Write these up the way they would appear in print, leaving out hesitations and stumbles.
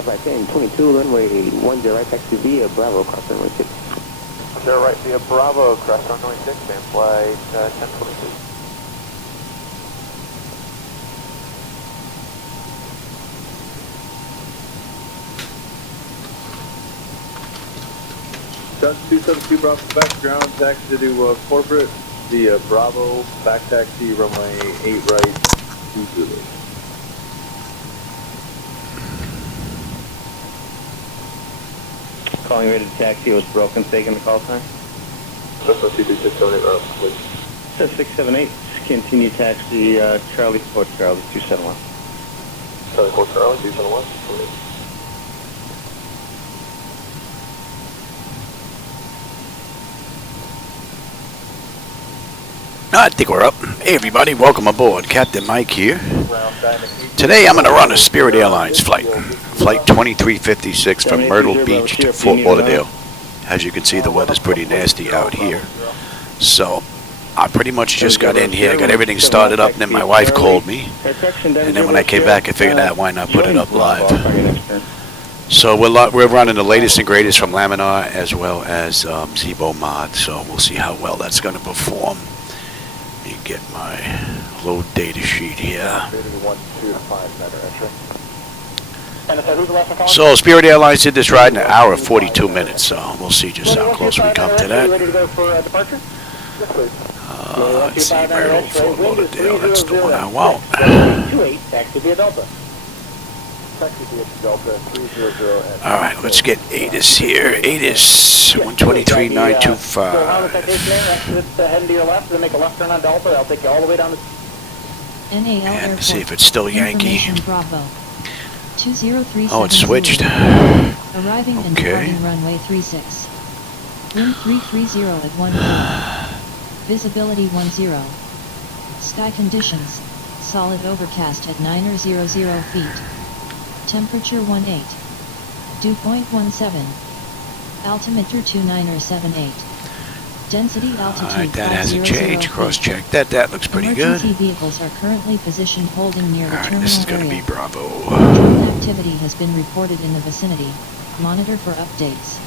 Flight 1022, runway 10 right taxi via Bravo, cross runway 6. 10 right via Bravo, cross runway 6, and flight 1022. Dutch 272 Bravo back ground taxi to corporate via Bravo, back taxi runway 8 right, 20. Calling ready to taxi, it was broken, taking the call sign. Cessna 23678 up, please. Says 678, continue taxi, Charlie Fort Charlie 271. Charlie Fort Charlie 271, please. I think we're up. Hey everybody, welcome aboard. Captain Mike here. Today I'm going to run a Spirit Airlines flight. Flight 2356 from Myrtle Beach to Fort Lauderdale. As you can see, the weather's pretty nasty out here. So, I pretty much just got in here, got everything started up, and then my wife called me. And then when I came back, I figured out why not put it up live. So we're running the latest and greatest from Laminar as well as ZiboMod. So we'll see how well that's going to perform. Let me get my load data sheet here. So Spirit Airlines did this ride in an hour and 42 minutes, so we'll see just how close we come to that. Let's see, Myrtle, Fort Lauderdale, that's the one I want. Alright, let's get ATIS here. ATIS 123.925. And see if it's still Yankee. Oh, it's switched. Arriving and Okay. departing runway 36. Wind 330 at 1 Visibility 10. Sky conditions, solid overcast at 900 feet. Temperature 18. Dew point 17. Altimeter 2978. Density altitude. Alright, that hasn't changed. Cross-check that. That looks pretty good. Emergency vehicles are currently positioned holding near the Alright, terminal this is going to area. be Bravo. Drone activity has been reported in the vicinity. Monitor for updates.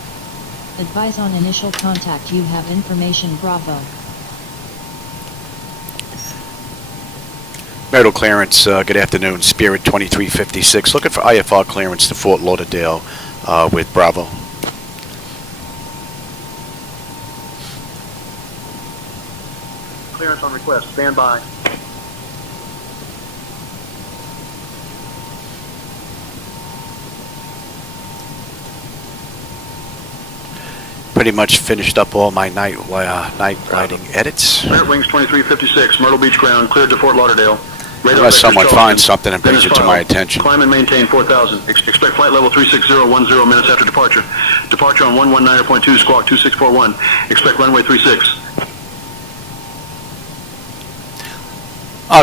Advise on initial contact. You have information. Bravo. Myrtle clearance, good afternoon. Spirit 2356. Looking for IFR clearance to Fort Lauderdale with Bravo. Clearance on request. Stand by. Pretty much finished up all my night lighting edits. Spirit Wings 2356, Myrtle Beach ground, cleared to Fort Lauderdale. Radar Unless vectors someone charged. finds something and brings it to my Dennis attention. Climb and maintain 4,000. Expect flight level 36010 minutes after departure. Departure on 119.2, squawk 2641. Expect runway 36.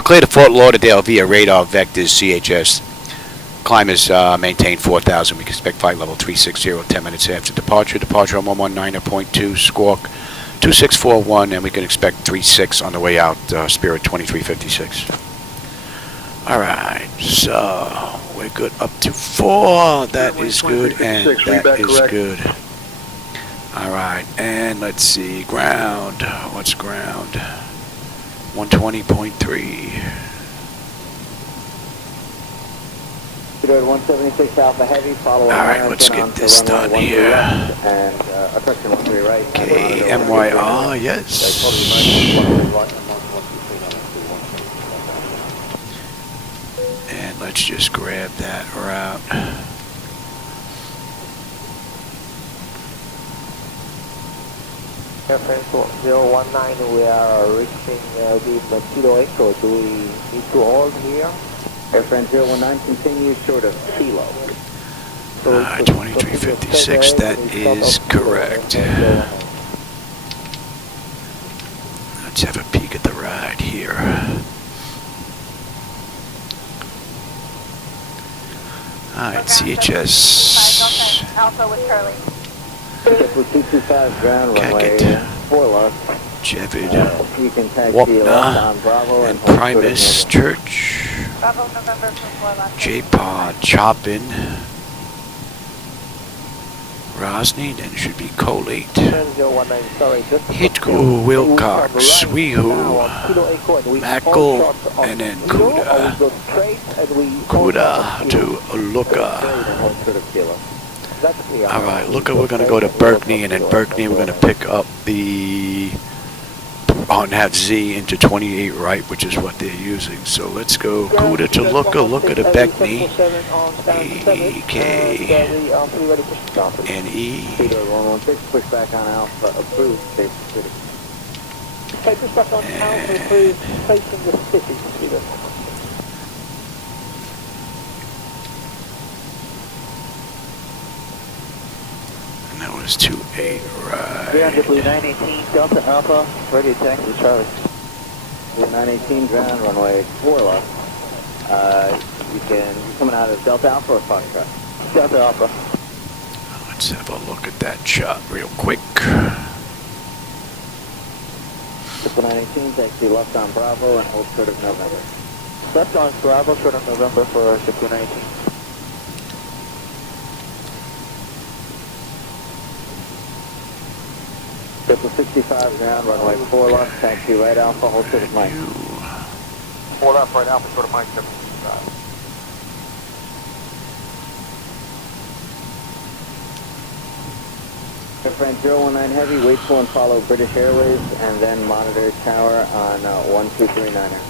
Clear to Fort Lauderdale via radar vectors CHS. Climb is maintained 4,000. We can expect flight level 360 10 minutes after departure. Departure on 119.2, squawk 2641, and we can expect 36 on the way out, Spirit 2356. Alright, so we're good up to 4. That is good, and that is good. Alright, and let's see, ground. What's ground? 120.3. 176 Alpha Heavy, follow Alright, let's get this done here. And attraction 13 right. KMYR, yes. And let's just grab that route. Airframe 019, we are reaching the Kilo Echo. Do we need to hold here? Airframe 019 continues short of Kilo. 2356, that is correct. Let's have a peek at the ride here. Alright, CHS. Alpha with Charlie. 225 ground Can't runway get 4 left. Jevid, You can taxi Wapna, left on Bravo and hold Primus short of Church, Bravo November for 4 left. J-Pod, Choppin, Rosny, then it should be Colate. 019, sorry, just Hitku, Wilcox, Weehoo, Mackle, and then Kuda. Kuda to Luca. Alright, Luca, we're going to go to Berkeley, and then Berkeley we're going to pick up the RNAV-Z into 28 right, which is what they're using. So let's go Kuda to Luca, Luca to Beckney, EK, and E. Speedo 116, push back on Alpha, approved, Station City. Okay, push back on Alpha, approved, facing the city, Speedo. And that was 28 right. 918, Delta Alpha, ready to taxi Charlie. 918, ground, runway 4 left. You coming out of Delta Alpha or Foxtrot? Delta Alpha. Let's have a look at that shot real quick. 918, taxi left on Bravo and hold short of November. Left on Bravo, short of November for 918. Triple 65 ground, runway 4 left, taxi right Alpha, hold short of Mike. 4 left, right Alpha, short of Mike, 765. Friend 019 Heavy, wait for and follow British Airways, and then monitor tower on 1239er.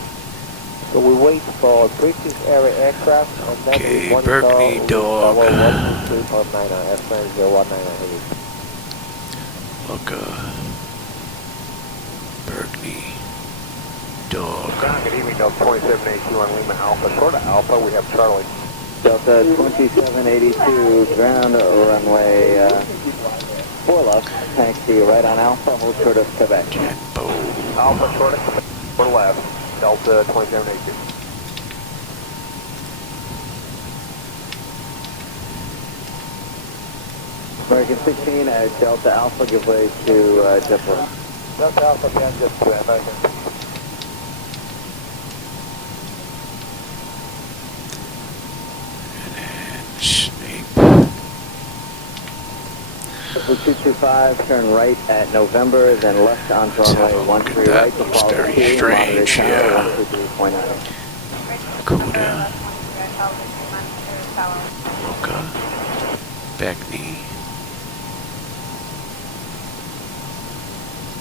So we wait for British Air aircraft, and then Okay, we Berkeley dog. 1239er, F9 019 Heavy. Luca, Berkeley, dog. Good evening, Delta 2782 on Lima Alpha, short of Alpha, we have Charlie. Delta 2782, ground, runway 4 left, taxi right on Alpha, hold short of Quebec. Alpha, short of Quebec, 4 left, Delta 2782. American 16 at Delta Alpha, give way to JetBlue. Delta Alpha, can just to American. Snape. 225, turn right at November, then left onto runway 13 that. right to Looks follow very the Q, strange, monitor tower yeah. 123.9. Kuda, Luca, Beckney,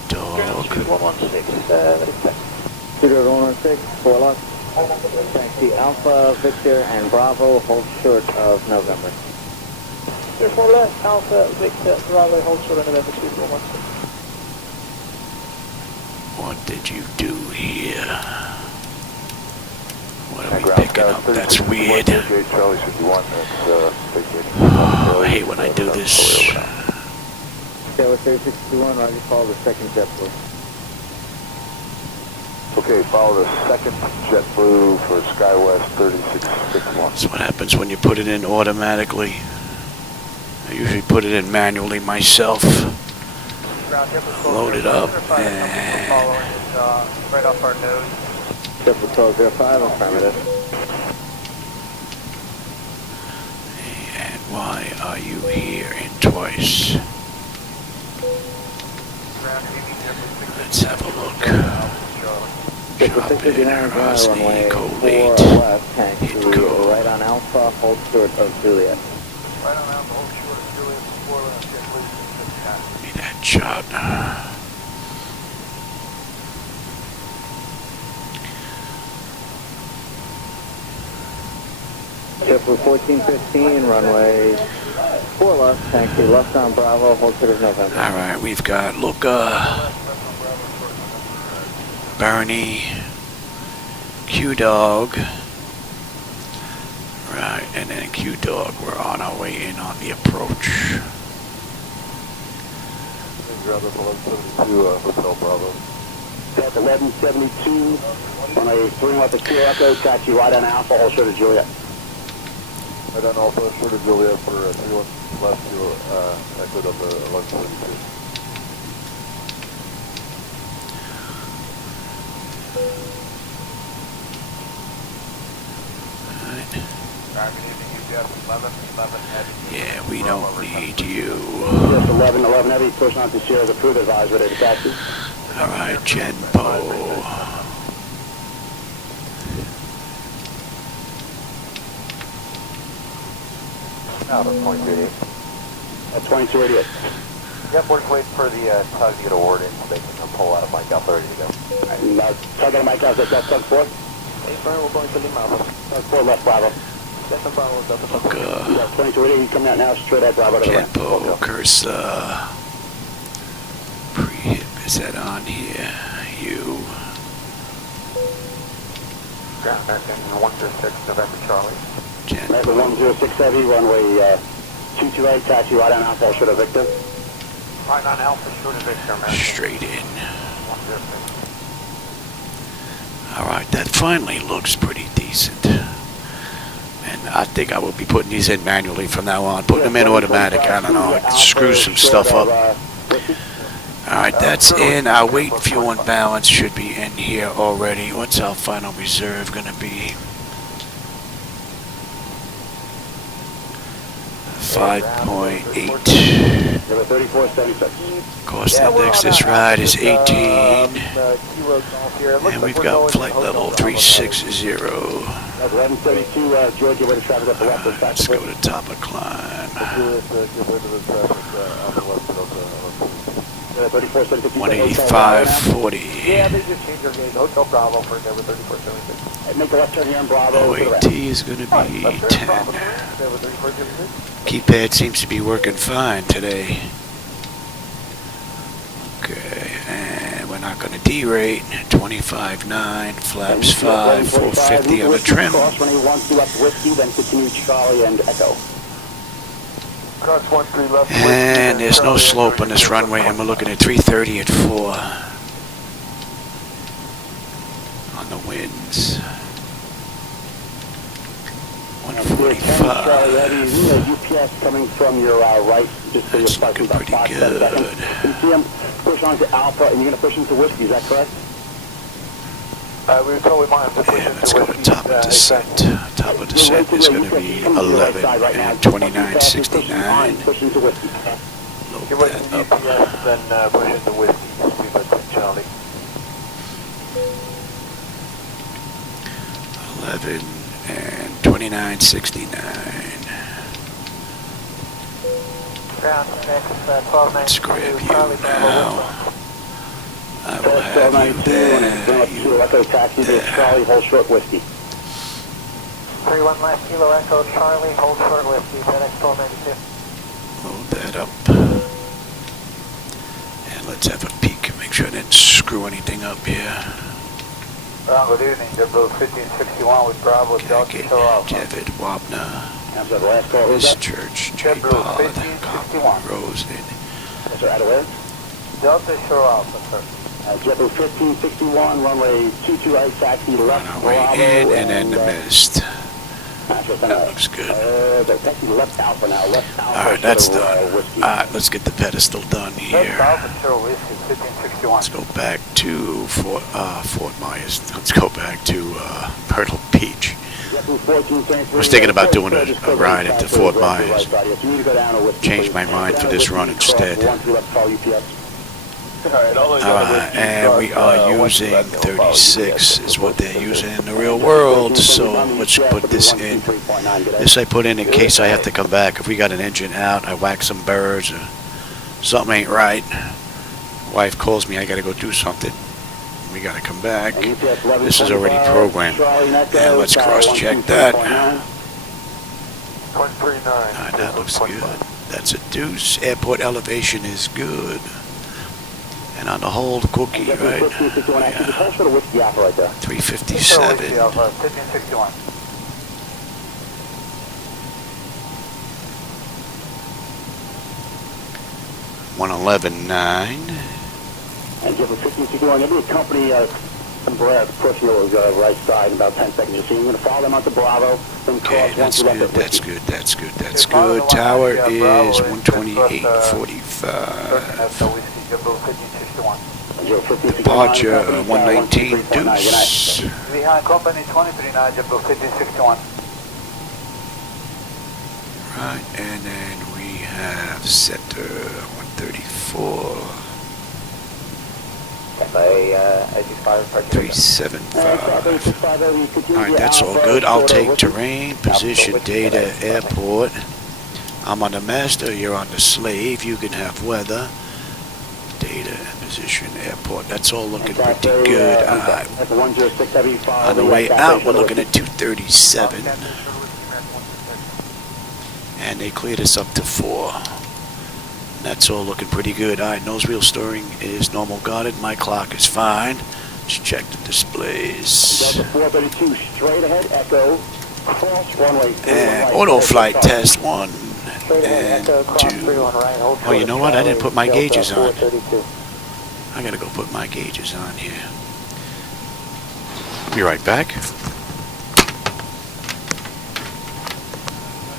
dog. 116, 4 left, taxi Alpha, Victor, and Bravo, hold short of November. 4 left, Alpha, Victor, Bravo, hold short of November 2416. What did you do here? What are we picking up? That's weird. Oh, I hate when I do this. Taylor 361, Roger, follow the second JetBlue. Okay, follow the second JetBlue for SkyWest 3661. That's what happens when you put it in automatically. I usually put it in manually myself. Load it up and right off our nose. JetBlue 1205, affirmative. And why are you here in twice? Let's have a look. JetBlue Chop in 659, Rosny, runway 4 Colate, left, taxi Hitco. right on Alpha, hold short of Juliet. Right on Alpha, hold short of Juliet, 4 left, JetBlue 659. Give me that shot. JetBlue 1415, runway 4 left, taxi left on Bravo, hold short of November. Alright, we've got Luca, Bernie, Q-Dog. Right, and then Q-Dog. We're on our way in on the approach. Ground up 1172, Hotel Bravo. Delta 1172, runway 3 left at Q Echo, taxi right on Alpha, hold short of Juliet. Right on Alpha, short of Juliet for 3 left to Echo Delta 1172. Alright. Good evening, Yeah, we don't need you. Yes, 11 Heavy, push on to Sierra, approved, advise, ready to taxi. All right, Genpo. Out of 2288. 2288. Yep, we're just waiting for the tug to get awarded so they can pull out of Mike Alpha ready to go. Tug out of Mike Alpha, Delta Tug 4. Hey, Brian, we're going to Lima. Tug 4 left, Bravo. Delta Bravo, Delta Tug 4. Yeah, 2288, he's coming out now, straight at Bravo to the left. Genpo, Cursa. Pre-hip, is that on here? You. Ground American 106, November Charlie. American Genpo. 106 Heavy, runway 228, taxi right on Alpha, should have Victor. Right on Alpha, short of Victor, American. Straight in. 106. Alright, that finally looks pretty decent. And I think I will be putting these in manually from now on. Putting them in automatic, I don't know, I can screw some stuff up. Alright, that's in. Our weight, fuel, and balance should be in here already. What's our final reserve going to be? 5.8. Cost index this ride is 18. And we've got flight level 360. 1132, Georgia, where the traffic up the left is back. Let's go to top of climb. 185.40. Yeah, they just changed their gauge. Hotel Bravo for Denver 3476. Make a left turn here on Bravo. OAT is going to be 10. Keypad seems to be working fine today. Okay, and we're not going to derate. 25.9, flaps 5, 450 on the trim. Cross 112 left whiskey, then continue Charlie and Echo. Cross 13 left. And there's no slope on this runway, and we're looking at 330 at 4 on the winds. 145. UPS coming from your right, just so That's looking pretty good. You see him push on to Alpha, and you're going to push into whiskey, is that correct? We totally might have to push And into let's go to whiskey. top of descent. Top of descent is going to be 11 and 29.69. Push into whiskey. Load Give us that the up. UPS, then push into whiskey. See if I can Charlie. 11 and 29.69. Ground next, 1292. Let's grab you now. I will have you there. You Echo taxi to Charlie, hold short whiskey. 31 last kilo Echo Charlie, hold short whiskey, FedEx 1292. load that up. And let's have a peek. Make sure I didn't screw anything up here. Good evening, JetBlue 1561 with Bravo, Delta Kaki, Show Alpha. Javid, Wapner, After the last call, who's Miss that? Church, J. JetBlue Pod, 1561. Rosen. Yes, sir, Adelaide. Delta Show Alpha, sir. JetBlue 1561, runway 28, taxi left, On our way Bravo, in and then the mist. That looks good. Taxi left Alpha now, left Alpha. Alright, that's to, done. whiskey. Alright, let's get the pedestal done here. Delta Show Whiskey 1561. Let's go back to Fort Myers. Let's go back to Myrtle Beach. JetBlue 1423, I was thinking about doing a just ride into Fort right Myers. side. Yes, you need to go down to whiskey, Changed please. my mind for Down to this whiskey, run cross instead. 13 left, call UPS. And we are using 36 is what they're using in the real world, so let's put this in. This I put in case I have to come back. If we got an engine out, I whack some birds, or something ain't right. Wife calls me, I gotta go do something. We gotta come back. This is already programmed. And let's cross-check that. 139. Alright, that looks good. That's a deuce. Airport elevation is good. And on the hold, cookie, right? Yeah. 357. 1561. 111.9. And give a 1561. There'll be a company from Procedural right side in about 10 seconds. You see, you're going to follow them out to Bravo. Then Okay, cross that's once you good, left that's good, that's good, that's good. Tower is 128.45. Departure 119 deuce. Behind company 239, JetBlue 1561. Right, and then we have center 134. 375. Alright, that's all good. I'll take terrain, position, data, airport. I'm on the master, you're on the slave. You can have weather, data, and position, airport. That's all looking pretty good. On the way out, we're looking at 237. And they cleared us up to 4. That's all looking pretty good. Alright, nose wheel steering is normal guarded. My clock is fine. Let's check the displays. Delta 432, straight ahead, Echo, cross runway. And auto flight test 1 and 2. Oh, you know what? I didn't put my gauges on. I gotta go put my gauges on here. I'll be right back.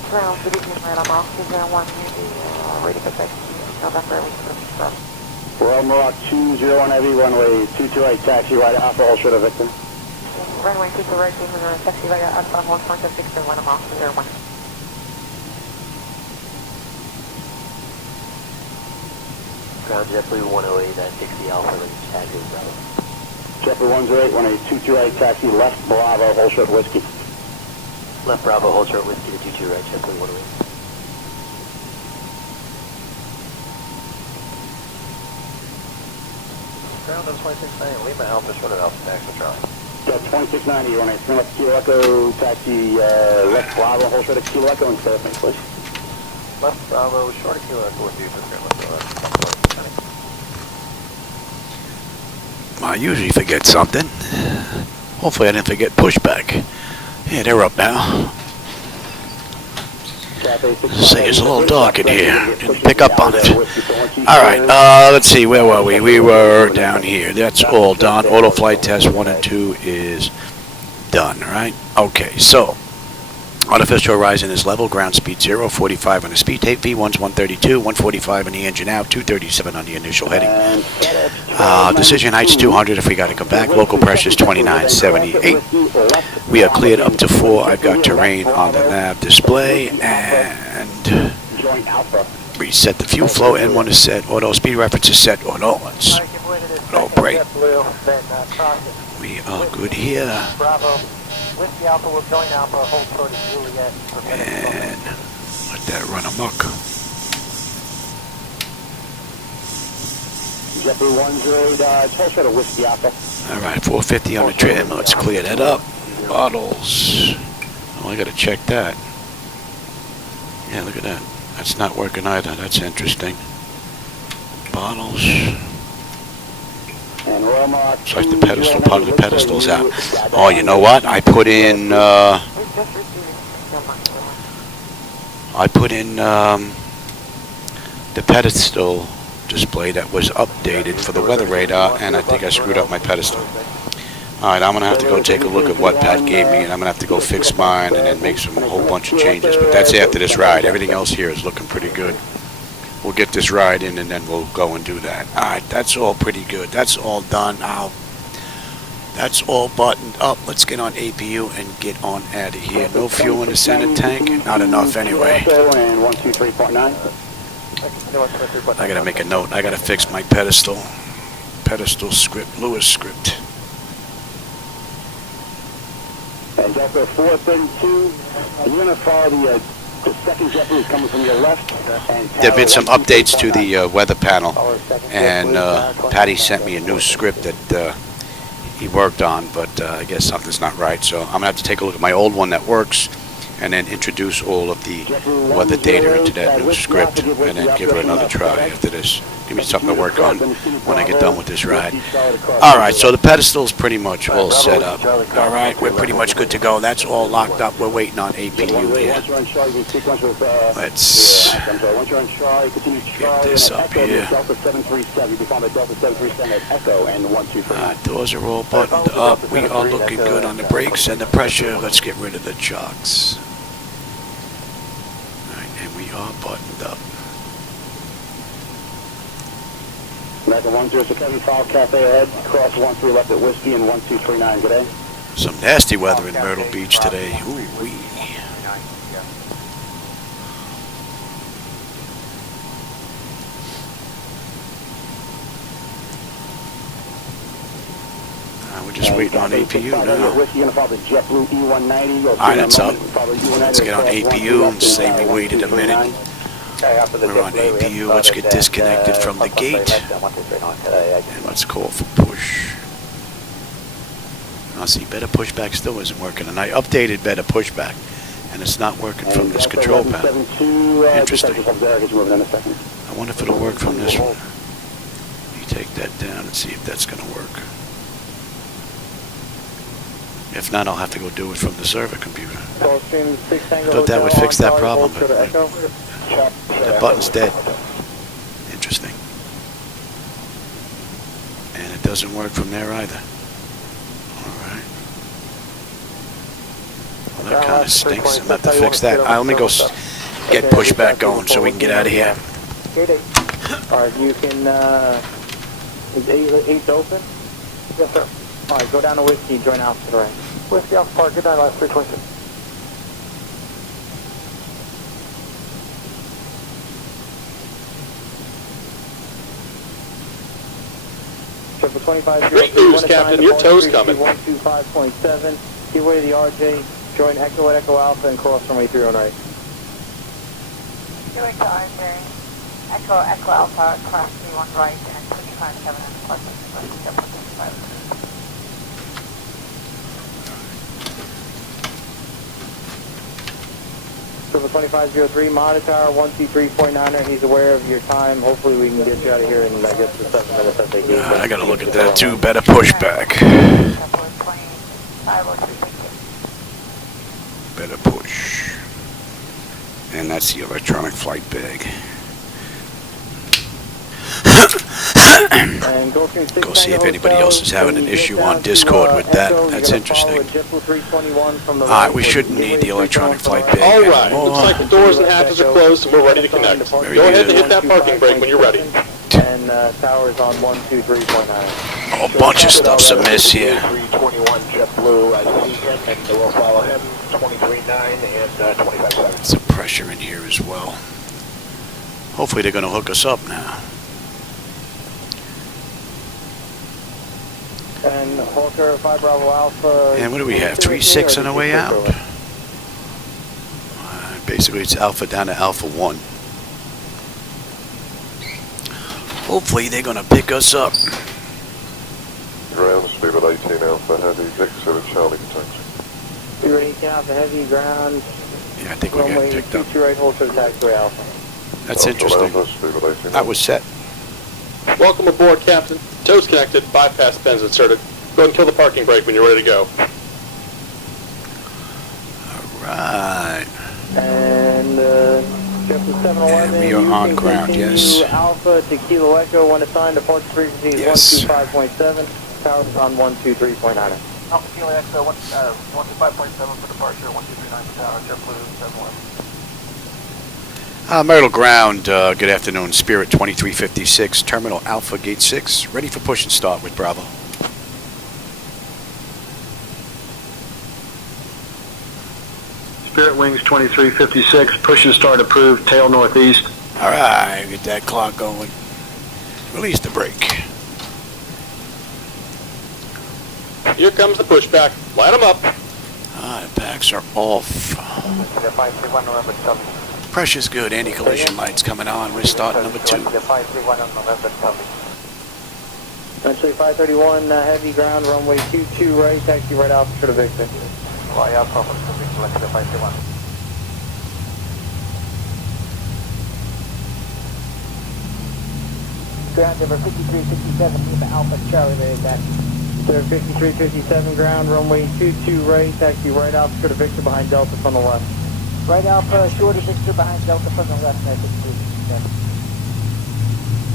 Ground, good evening, Myrtle Beach. Is there one near the radio protection? November, Royal Morocco 20 on heavy, runway 228, taxi right Alpha, hold short of victim. Runway 22 right, taxi right Alpha, hold point of victim, Myrtle Beach, 01. Ground JetBlue 108, taxi Alpha, taxi Bravo. JetBlue 108, 228, taxi left, Bravo, hold short whiskey. Left Bravo, hold short whiskey to 22 right, JetBlue 108. Ground on 2690, Lima Alpha, short of Alpha, taxi Charlie. Got 2690, you want to turn left Kilo Echo, taxi left Bravo, hold short of Kilo Echo and stay with me, please. Left Bravo, short of Kilo Echo with you, for left. I usually forget something. Hopefully I didn't forget pushback. Yeah, they're up now. Say it's a little dark in here. Didn't pick up on it. Alright, let's see, where were we? We were down here. That's all done. Auto flight test 1 and 2 is done, right? Okay, so artificial rise in is level, ground speed 0, 45 on the speed tape, V1's 132, 145 on the engine out, 237 on the initial heading. Decision height's 200 if we got to come back. Local pressure's 2978. We are cleared up to 4. I've got terrain on the nav display and reset the fuel flow. N1 is set. Auto speed reference is set. Auto brake. We are good here. Whiskey Alpha will join Alpha, hold short of Juliet. And let that run amok. JetBlue 108, hold short of Whiskey Alpha. Alright, 450 on the trim. Let's clear that up. Bottles. Oh, I gotta check that. Yeah, look at that. That's not working either. That's interesting. Bottles. Looks like the pedestal, part of the pedestal's out. Oh, you know what? I put in the pedestal display that was updated for the weather radar, and I think I screwed up my pedestal. Alright, I'm gonna have to go take a look at what Pat gave me, and I'm gonna have to go fix mine and then make a whole bunch of changes. But that's after this ride. Everything else here is looking pretty good. We'll get this ride in and then we'll go and do that. Alright, that's all pretty good. That's all done now. That's all buttoned up. Let's get on APU and get on out of here. No fuel in the center tank. Not enough anyway. I gotta make a note. I gotta fix my pedestal. Pedestal script. Lewis script. And Delta 432, you're going to follow the second JetBlue is coming from your left. There have been some updates to the weather panel, and Patty sent me a new script that he worked on, but I guess something's not right. So I'm going to have to take a look at my old one that works, and then introduce all of the weather data into that new script, and then give her another try after this. Give me something to work on when I get done with this ride. Alright, so the pedestal's pretty much all set up. Alright, we're pretty much good to go. That's all locked up. We're waiting on APU here. Let's get this up here. Doors are all buttoned up. We are looking good on the brakes and the pressure. Let's get rid of the chocks. Alright, and we are buttoned up. American 10675 Cafe ahead, cross 13 left at Whiskey and 1239, good day. Some nasty weather in Myrtle Beach today. Ooh-wee. We're just waiting on APU now. You're going to follow the JetBlue E190. Alright, that's up. Let's get on APU and say we waited a minute. We're on APU. Let's get disconnected from the gate. And let's call for push. I see better pushback still isn't working. And I updated better pushback. And it's not working from this control panel. Interesting. I wonder if it'll work from this one. Let me take that down and see if that's going to work. If not, I'll have to go do it from the server computer. I thought that would fix that problem, but the button's dead. Interesting. And it doesn't work from there either. Alright. Well, that kind of stinks. I'm going to have to fix that. Let me go get pushback going so we can get out of here. Alright, you can, is 8 open? Yes, sir. Alright, go down to Whiskey, join Alpha to the right. Whiskey Alpha Park, good night, last 326. Great news, Captain. Your tow's coming. 125.7. Give way to the RJ. Join Echo at Echo Alpha and cross runway 3 on right. Give way to RJ. Echo Alpha, class 31 right, and 25.7 and plus 25. 2503, monitor 123.9er. He's aware of your time. Hopefully we can get you out of here in, I guess, the 7 minutes that they gave. I gotta look at that too. Better pushback. Better push. And that's the electronic flight bag. Go see if anybody else is having an issue on Discord with that. That's interesting. Alright, we shouldn't need the electronic flight bag Alright, anymore. looks like the doors and hatches are closed and we're ready to connect. Go ahead and hit that parking brake when you're ready. And towers on 123.9. A bunch of stuff's amiss here. 321 JetBlue, I see him, and we'll follow him, 23.9 and 25.7. Some pressure in here as well. Hopefully they're going to hook us up now. And Hawker 5 Bravo Alpha. And what do we have? 3-6 on the way out? Basically it's Alpha down to Alpha 1. Hopefully they're going to pick us up. Ground speed at 18 Alpha Heavy, exit Charlie contact. You're 18 Alpha Heavy, ground. Yeah, I think we're getting picked up. Right, Hawker taxiway Alpha. That's interesting. That was set. Welcome aboard, Captain. Tow's connected, bypass pins inserted. Go ahead and kill the parking brake when you're ready to go. Alright. And Jefferson 711. And we are on ground, yes. Alpha to Kilo Echo, when assigned, departure frequency is 125.7. Towers on 123.9. Alpha Kilo Echo, 125.7 for departure, 1239 for tower, JetBlue 711. Myrtle ground, good afternoon. Spirit 2356, Terminal Alpha Gate 6, ready for push and start with Bravo. Spirit Wings 2356, push and start approved, tail northeast. Alright, get that clock going. Release the brake. Here comes the pushback. Light them up. The packs are off. Pressure's good, anti-collision lights coming on. We're starting number 2. Eventually 531, heavy ground, runway 22 right, taxi right Alpha to the Victor. Ground number 5357, Lima Alpha Charlie, ready back. Sir, 5357 ground, runway 22 right, taxi right Alpha to the Victor behind Delta from the left. Right Alpha, short of Victor behind Delta from the left, and I think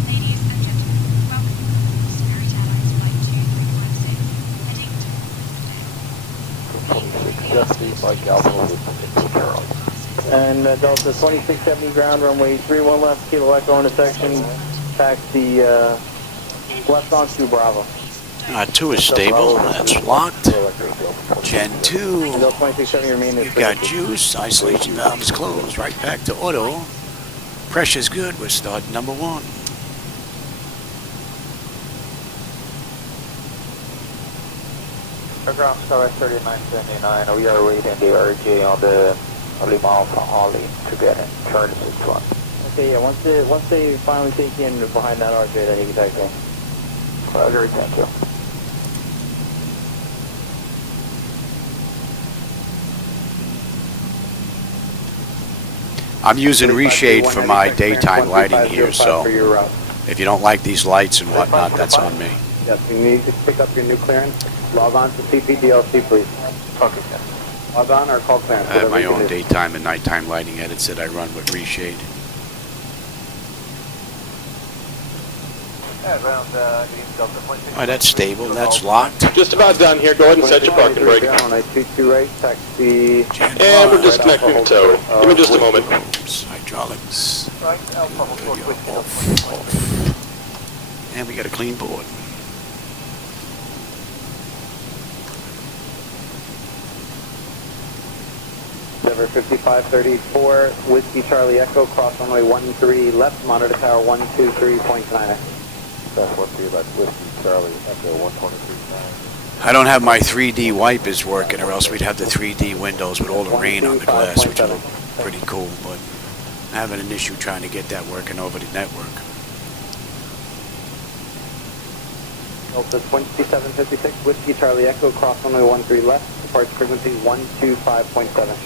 Ladies and gentlemen, welcome to Spirit Airlines Flight 2356, heading to And Delta 2670 ground, runway 31 left, Kilo Echo intersection, taxi left on 2 Bravo. 2 is stable, that's locked. Gen 2, you've got juice, isolation valve is closed, right back to auto. Pressure's good, we're starting number 1. Ground Star 3979, we are waiting the RJ on the Lima Alpha Holly to get in turn assist one. Okay, yeah, once they finally take you in behind that RJ, then you can take them. Roger, thank you. I'm using reshade for my daytime lighting here, so if you don't like these lights and whatnot, that's on me. Yes, you need to pick up your new clearance. Log on to CPDLC, please. Okay, yes. Log on or call clearance. I have my whatever you own can do. daytime and nighttime lighting edits that I run with reshade. Oh, that's stable. That's locked. Just about done here. Go ahead and set your parking brake. On a 22 right, taxi. And we're disconnecting the tow. Give me just a moment. Hydraulics. Right, Alpha Hotel Whiskey. And we got a clean board. Denver 5534, Whiskey Charlie Echo, cross runway 13 left, monitor tower 123.9. That's 13 left, Whiskey Charlie Echo 123.9. I don't have my 3D wipers working, or else we'd have the 3D windows with all the rain on the glass, which would look pretty cool, but I'm having an issue trying to get that working over the network. Delta 2756, Whiskey Charlie Echo, cross runway 13 left, departure frequency 125.7.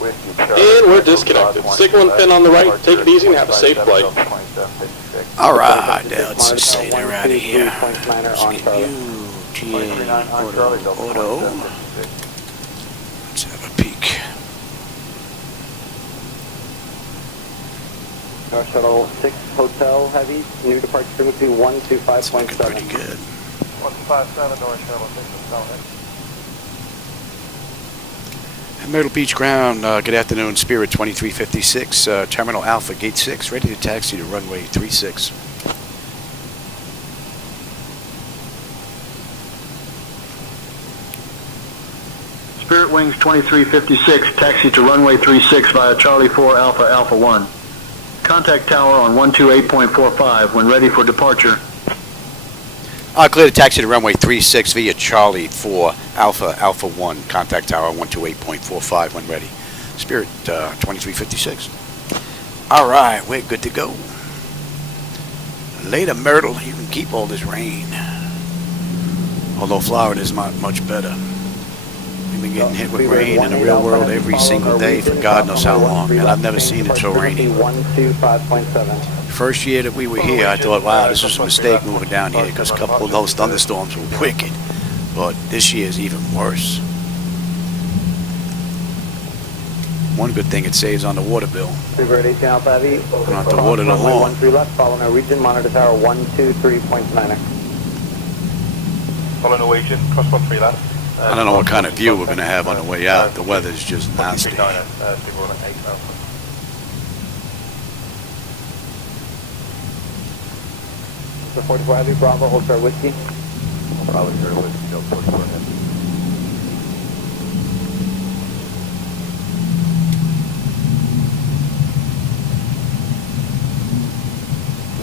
And we're disconnected. Signal and pin on the right. Take it easy and have a safe flight. Alright, let's just say they're out of here. Let's get you, GA, Auto. Let's have a peek. North Shuttle 6 Hotel Heavy, new departure frequency 125.7. Looking pretty good. 157 North Shuttle 6 Hotel Heavy. Myrtle Beach ground, good afternoon, Spirit 2356, Terminal Alpha, Gate 6, ready to taxi to runway 36. Spirit Wings 2356, taxi to runway 36 via Charlie 4 Alpha Alpha 1. Contact tower on 128.45 when ready for departure. Clear to taxi to runway 36 via Charlie 4 Alpha Alpha 1. Contact tower 128.45 when ready. Spirit 2356. All right, we're good to go. Later, Myrtle, you can keep all this rain. Although Florida's not much better. We've been getting hit with rain in the real world every single day for God knows how long, and I've never seen it so rainy. First year that we were here, I thought, wow, this was a mistake moving down here because a couple of those thunderstorms were wicked. But this year is even worse. One good thing, it saves on the water bill. I don't have to water the lawn. 13 left, follow Norwegian, monitor tower 123.9. Follow Norwegian, cross 13 left. I don't know what kind of view we're going to have on the way out. The weather's just nasty. So 44 Heavy, Bravo, hold short whiskey. Bravo, short whiskey, no 44 Heavy.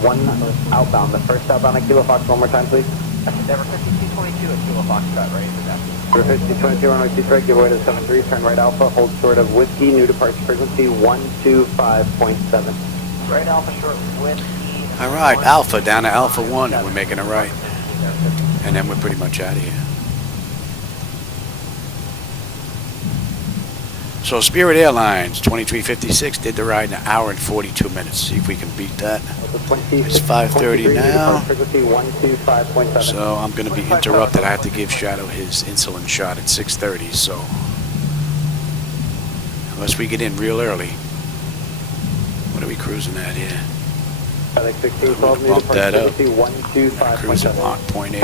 One outbound, the first outbound at Kilo Fox, one more time, please. Denver 5222 at Kilo Fox, right, Denver 5222, runway 2 straight, give away to 73, turn right Alpha, hold short of whiskey, new departure frequency 125.7. Right Alpha, short whiskey. All right, Alpha down to Alpha 1, and we're making a right. And then we're pretty much out of here. So Spirit Airlines 2356 did the ride in an hour and 42 minutes. See if we can beat that. It's 5:30 now. So I'm going to be interrupted. I have to give Shadow his insulin shot at 6:30. So unless we get in real early. What are we cruising at here? I'm going to bump that up. Cruising Mach 0.8.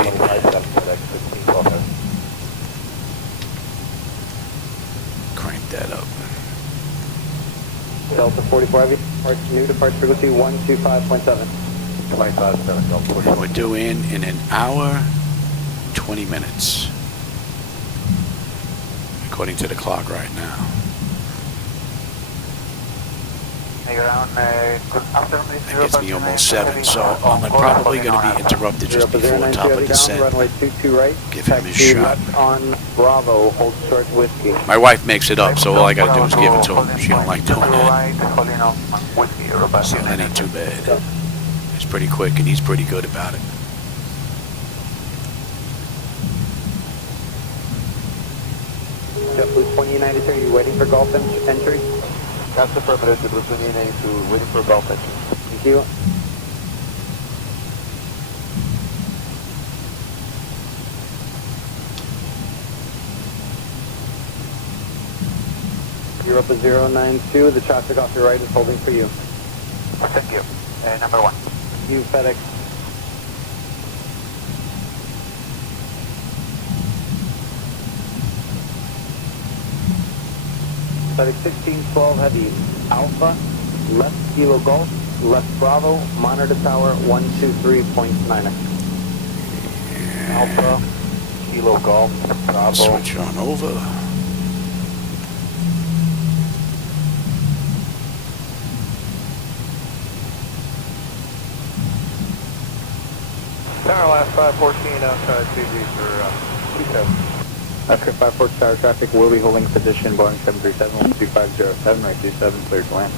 Crank that up. Delta 44 Heavy, new departure frequency 125.7. 25.7. We're due in an hour, 20 minutes. According to the clock right now. That gets me almost 7, so I'm probably going to be interrupted just before top of descent. Runway 22 right. Give him his Taxi shot. left on Bravo, hold short whiskey. My wife makes it up, so all I got to do is give it to her. She don't like doing that. So that ain't too bad. It's pretty quick, and he's pretty good about it. JetBlue 2093, are you waiting for Gulf entry? That's affirmative. JetBlue 2092, waiting for a Gulf entry. Thank you. You're up at 092. The traffic off your right is holding for you. Thank you. Number 1. You, FedEx. FedEx 1612 Heavy. Alpha, left Kilo Golf, left Bravo, monitor tower 123.9. Alpha, Kilo Golf, Bravo. Switch on over. Tower last 514 outside CG for 27. Oscar 54 tower traffic will be holding position Boeing 737-12507, right 27, cleared to land.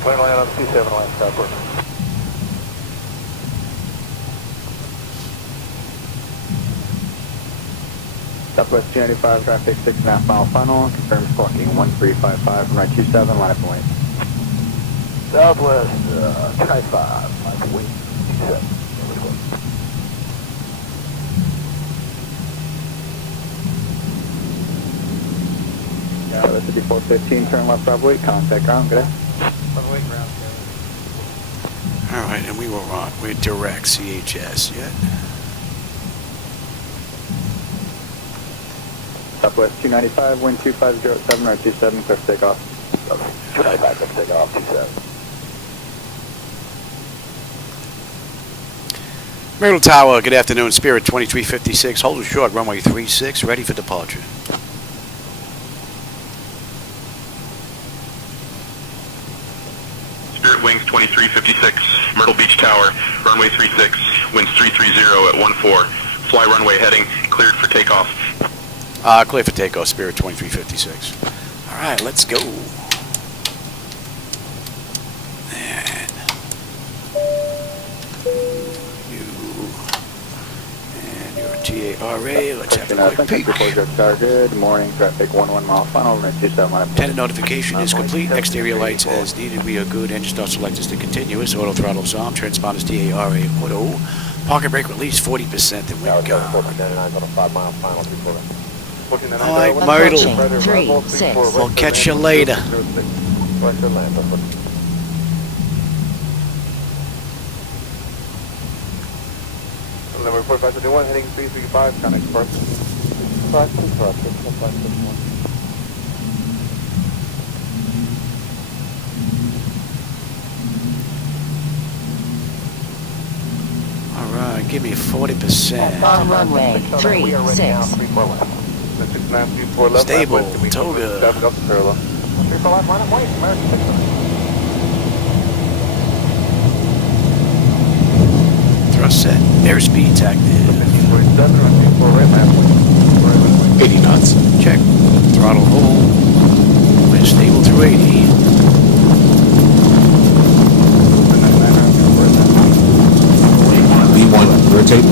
Clear to land on C7 line, Southward. Southwest 295 traffic, 6.5 mile funnel, confirms clocking 1355 from right 27, line up and wait. Southwest 295, line up wait, C7. That's a 415, turn left Bravo 8, contact ground, good day. Runway ground. Alright, and we were on. We're direct CHS yet. Southwest 295, wind 2507, right 27, clear for takeoff. 295, clear for takeoff, C7. Myrtle Tower, good afternoon. Spirit 2356, hold short, runway 36, ready for departure. Spirit Wings 2356, Myrtle Beach Tower, runway 36, winds 330 at 14, fly runway heading, cleared for takeoff. Clear for takeoff, Spirit 2356. Alright, let's go. And your TARA, let's have a quick peek. Good morning, traffic 11 mile funnel, right 27, line up. Tenant notification is complete. Exterior lights as needed. We are good. Engine start selectors to continuous. Auto throttles on. Transponders TARA auto. Parking brake release 40%. Then we go. Alright, Myrtle. 3-6. We'll catch you later. Number 4521, heading 335, connect departure. 561. Alright, give me 40%. On runway 36. Stable, Toga. Thrust set, airspeed's active. 80 knots. Check. Throttle hold. We're stable through 80. V1, rotate.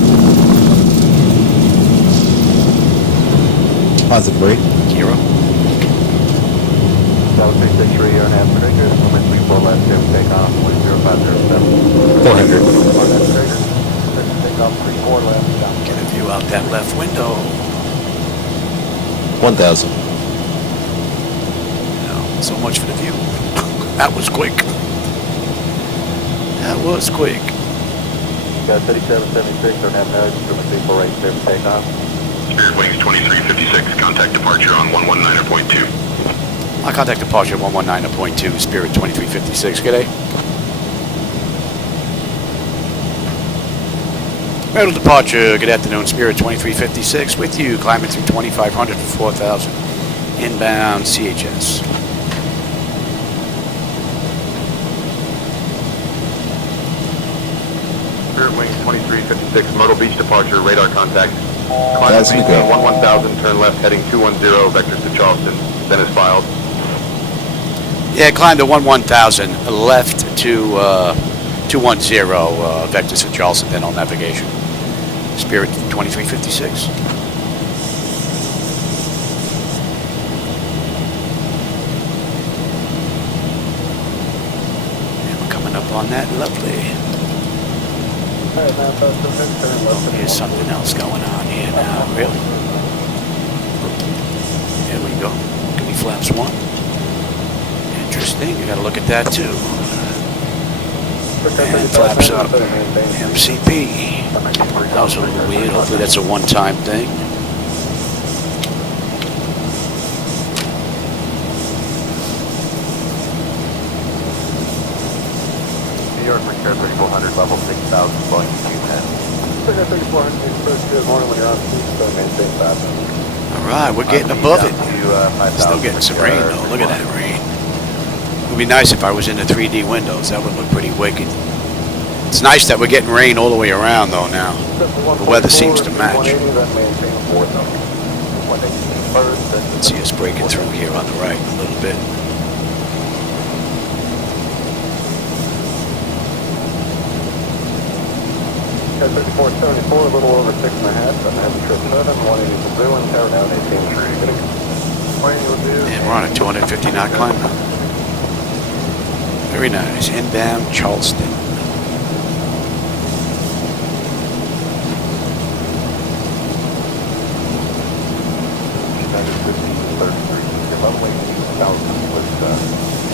Positive brake. Kira. South 363, RNAV predictors, movement 34 left, takeoff, 10507. 400. Takeoff 34 left, down. Get a view out that left window. 1000. So much for the view. That was quick. That was quick. Got 3776, RNAV nudge, movement 34 right, clear for takeoff. Spirit Wings 2356, contact departure on 119.2. I'll contact departure 119.2, Spirit 2356. G'day. Myrtle departure, good afternoon, Spirit 2356 with you, climbing through 2500 for 4000. Inbound CHS. 2356, Myrtle Beach departure, radar contact. Climb to maintain 1000, turn left, heading 210, vectors to Charleston, then is filed. Yeah, climb to 1000, left to 210, vectors to Charleston, then on navigation. Spirit 2356. And we're coming up on that, lovely. Here's something else going on here now, really. There we go. Give me flaps 1. Interesting, you gotta look at that too. And flaps up. MCP. That was a little weird. Hopefully that's a one-time thing. New York, Repair 3400, level 6000, Boeing 210. 3400, good morning when you're on speed, so maintain fast. Alright, we're getting above it. Still getting some rain though. Look at that rain. It would be nice if I was in the 3D windows. That would look pretty wicked. It's nice that we're getting rain all the way around though now. The weather seems to match. Let's see us breaking through here on the right a little bit. At 3474, a little over 6.5, I'm having trip 7, 180 to Blue, and tower down 18 tree. And we're on a 250 knot climb now. Very nice. Inbound Charleston.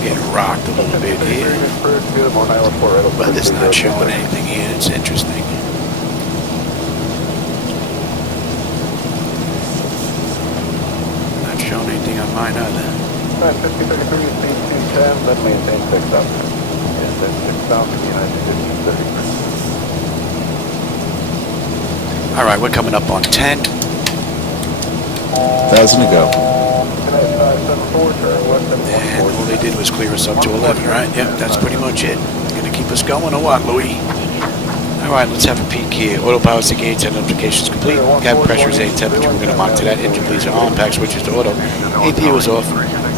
Getting rocked a little bit here. Weather's not showing anything here. It's interesting. Not showing anything on mine either. 5033, speed 210, then maintain 6,000. And then 6,000, United 1533. All right, we're coming up on 10. 1,000 to go. And all they did was clear us up to 11, right? Yep, that's pretty much it. Gonna keep us going or what, Louis? All right, let's have a peek here. Autopilot seeking 810 notifications complete. Cabin pressure is 8 temperature. We're gonna monitor that. Engine bleeds are on. Pack switches to auto. APU is off.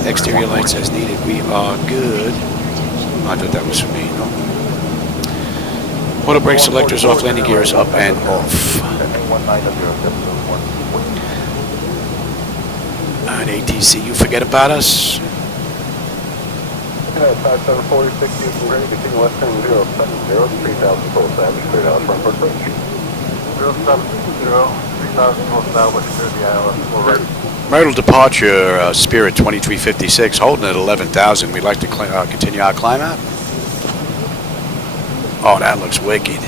Exterior lights as needed. We are good. I thought that was for me. No. Auto brake selectors off. Landing gear is up and off. Alright, ATC, you forget about us. 5740, 60 from Grady, continue west turn 070, 3000 full establish, straight out front approach. 070, 3000 full establish, clear the ILS, we're ready. Myrtle departure, Spirit 2356, holding at 11,000. We'd like to continue our climb out. Oh, that looks wicked.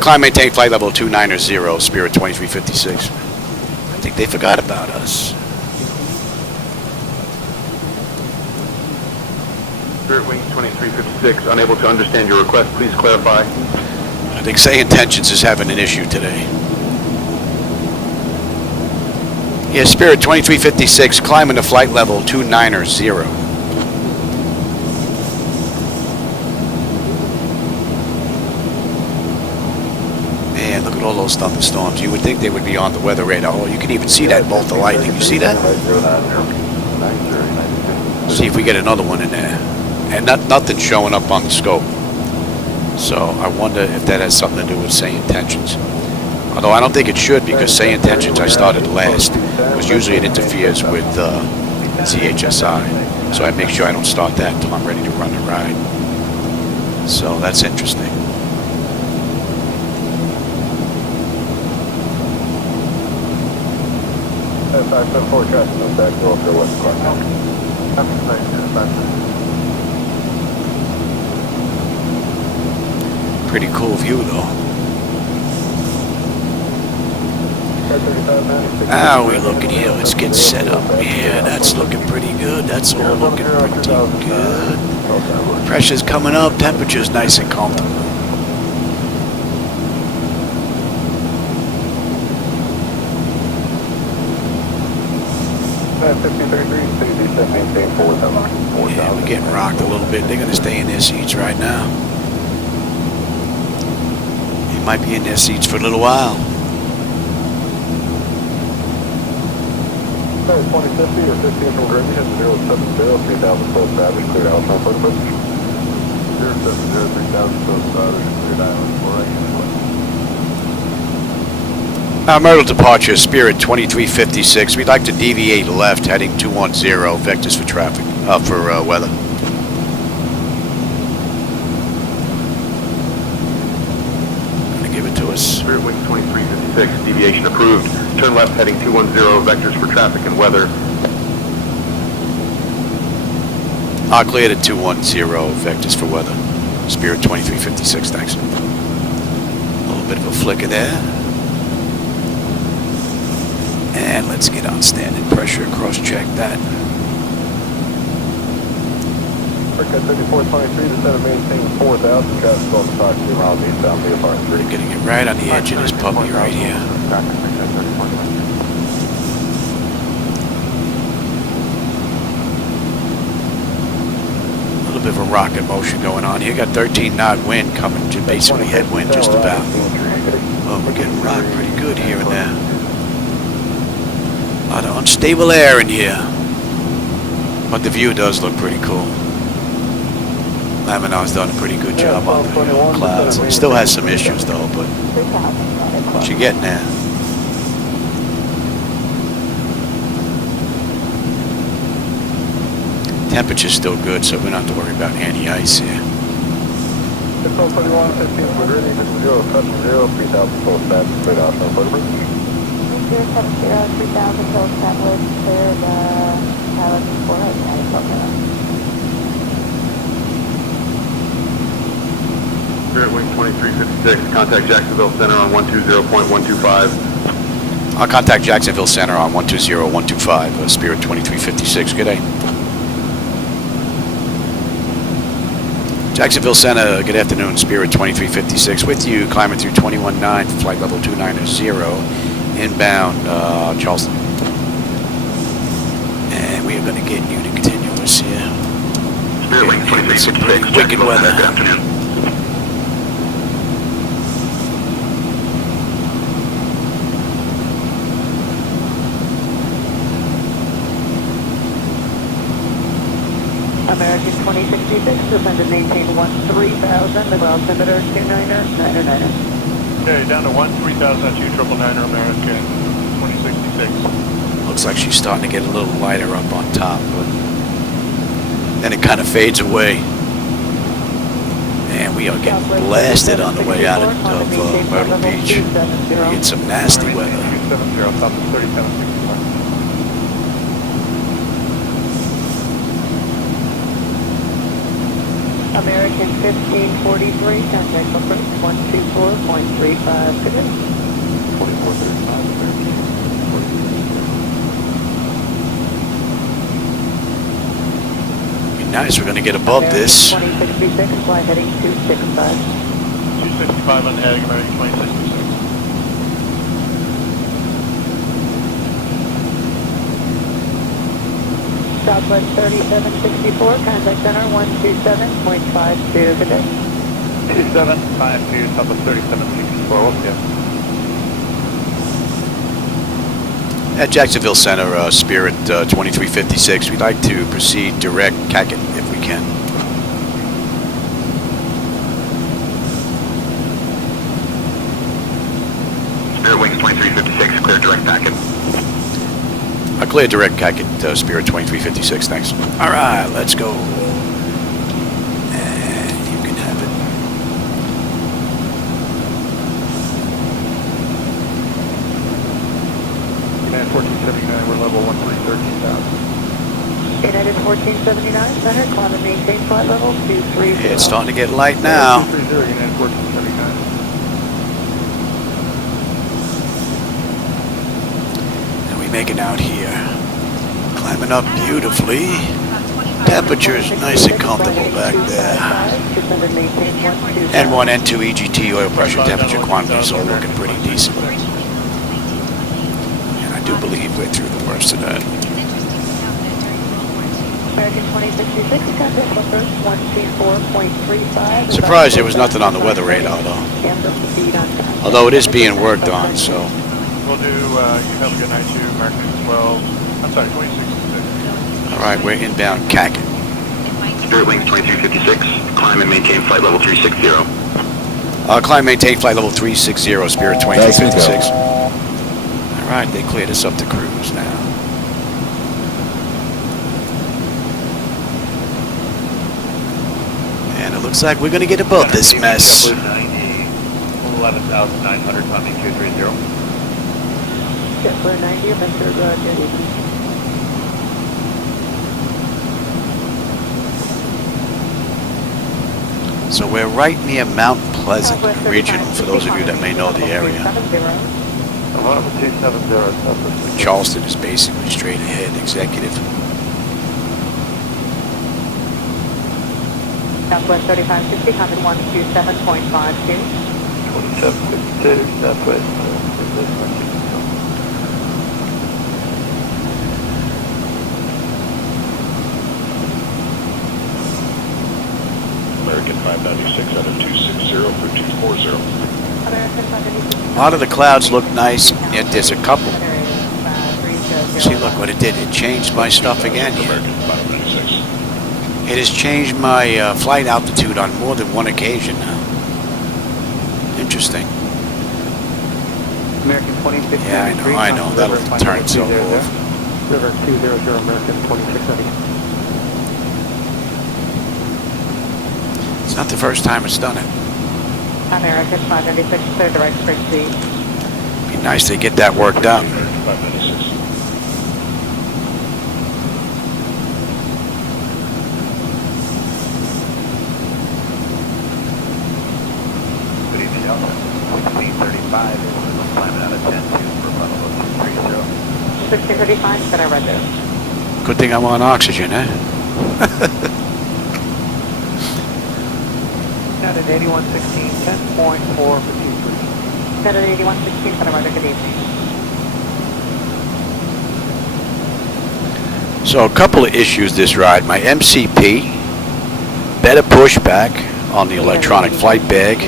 Climb maintain flight level 290, Spirit 2356. I think they forgot about us. Spirit Wing 2356, unable to understand your request, please clarify. I think SayIntentions is having an issue today. Yeah, Spirit 2356, climbing to flight level 290. Man, look at all those thunderstorms. You would think they would be on the weather radar. Oh, you can even see that bolt of lightning. You see that? See if we get another one in there. And nothing's showing up on the scope. So I wonder if that has something to do with SayIntentions. Although I don't think it should, because SayIntentions I started last, because usually it interferes with CHSI. So I make sure I don't start that until I'm ready to run the ride. So that's interesting. Pretty cool view though. How are we looking here? Let's get set up. Yeah, that's looking pretty good. That's all looking pretty good. Pressure's coming up. Temperature's nice and comfortable. 1533, descent, maintain 4,000. Yeah, we're getting rocked a little bit. They're going to stay in their seats right now. They might be in their seats for a little while. 2050 or 15 from Gravy, head 070, 3000 full established, cleared out from photo approach. 070, 3000 full established, cleared island for right. Myrtle departure, Spirit 2356. We'd like to deviate left, heading 210, vectors for traffic, for weather. Gonna give it to us. Spirit Wings 2356, deviation approved. Turn left, heading 210, vectors for traffic and weather. Cleared at 210, vectors for weather. Spirit 2356, thanks. A little bit of a flicker there. And let's get on standing pressure, cross-check that. Cat 3423, descend and maintain 4,000, traffic off the 5 miles eastbound VFR 3. We're getting it right on the edge of this puppy right here. A little bit of a rocket motion going on here. Got 13 knot wind coming to basically headwind just about. Oh, we're getting rocked pretty good here and there. A lot of unstable air in here. But the view does look pretty cool. Laminar's done a pretty good job on the clouds. It still has some issues though, but you're getting there. Temperature's still good, so we don't have to worry about any ice here. 21, 15, we're ready, 0, 3000 full established, cleared out from photo approach. 070, 3000 full established, cleared pilot for right, United Program. Spirit Wings 2356, contact Jacksonville Center on 120.125. I'll contact Jacksonville Center on 120.125, Spirit 2356, good day. Jacksonville Center, good afternoon, Spirit 2356 with you, climbing through 21.9, flight level 290, inbound Charleston. And we are going to get you to continuous here. Spirit Wings 2356, wicked weather. Good afternoon. American 2066, descend and maintain 13,000, the altimeter 290. Okay, down to 13,000 at 299er American 2066. Looks like she's starting to get a little lighter up on top, but then it kind of fades away. And we are getting blasted on the way out of Myrtle Beach. We get some nasty weather. 270, top of 3761. American 1543, contact approach 124.35, good day. 4435, American. Be nice, we're going to get above this. 2066, fly heading 265. 265 on the heading, American 2066. Southwest 3764, contact center 127.52, good day. 2752, top of 3764, okay. At Jacksonville Center, Spirit 2356, we'd like to proceed direct Cockpit if we can. Spirit Wings 2356, clear direct packet. I clear direct Cockpit, Spirit 2356, thanks. All right, let's go. And you can have it. United 1479, we're level 13,000. United 1479, center, climb and maintain flight level 230. It's starting to get light now. 230, United 1479. Making out here, climbing up beautifully. Temperature's nice and comfortable back there. N1, N2, EGT, oil pressure, temperature, quantities all looking pretty decent. And I do believe we're through the worst of that. American 2066, contact approach 124.35. Surprised there was nothing on the weather radar though. Although it is being worked on, so. We'll do, you have a good night too, American 12, I'm sorry, 2066. Alright, we're inbound Cackett. Spirit Wings 2356, climb and maintain flight level 360. Climb and maintain flight level 360, Spirit 2356. Alright, they cleared us up to cruise now. And it looks like we're going to get above this mess. 11,900, climbing 230. JetBlue 90, Venture, So we're right near Mount Pleasant Regional, for those of you that may know the area. 270. Charleston is basically straight ahead, executive. Southwest 3560, contact 127.52. 2752, Southwest. American 596 out of 260 for 240. A lot of the clouds look nice, yet there's a couple. See, look what it did. It changed my stuff again here. American 596. It has changed my flight altitude on more than one occasion now. Interesting. American 2060. Yeah, I know. That'll turn itself off. River 200, American 2670. It's not the first time it's done it. American 596, clear direct frequency. Be nice to get that work done. 596. Good evening, Alpha. 1635 is climbing out of 10 for level 230. 1635, can I read this? Good thing I'm on oxygen, eh? Out at 8116, 10.4 for 23. Set at 8116, can I read it? Good evening. So a couple of issues this ride. My MCP, better pushback on the electronic flight bag,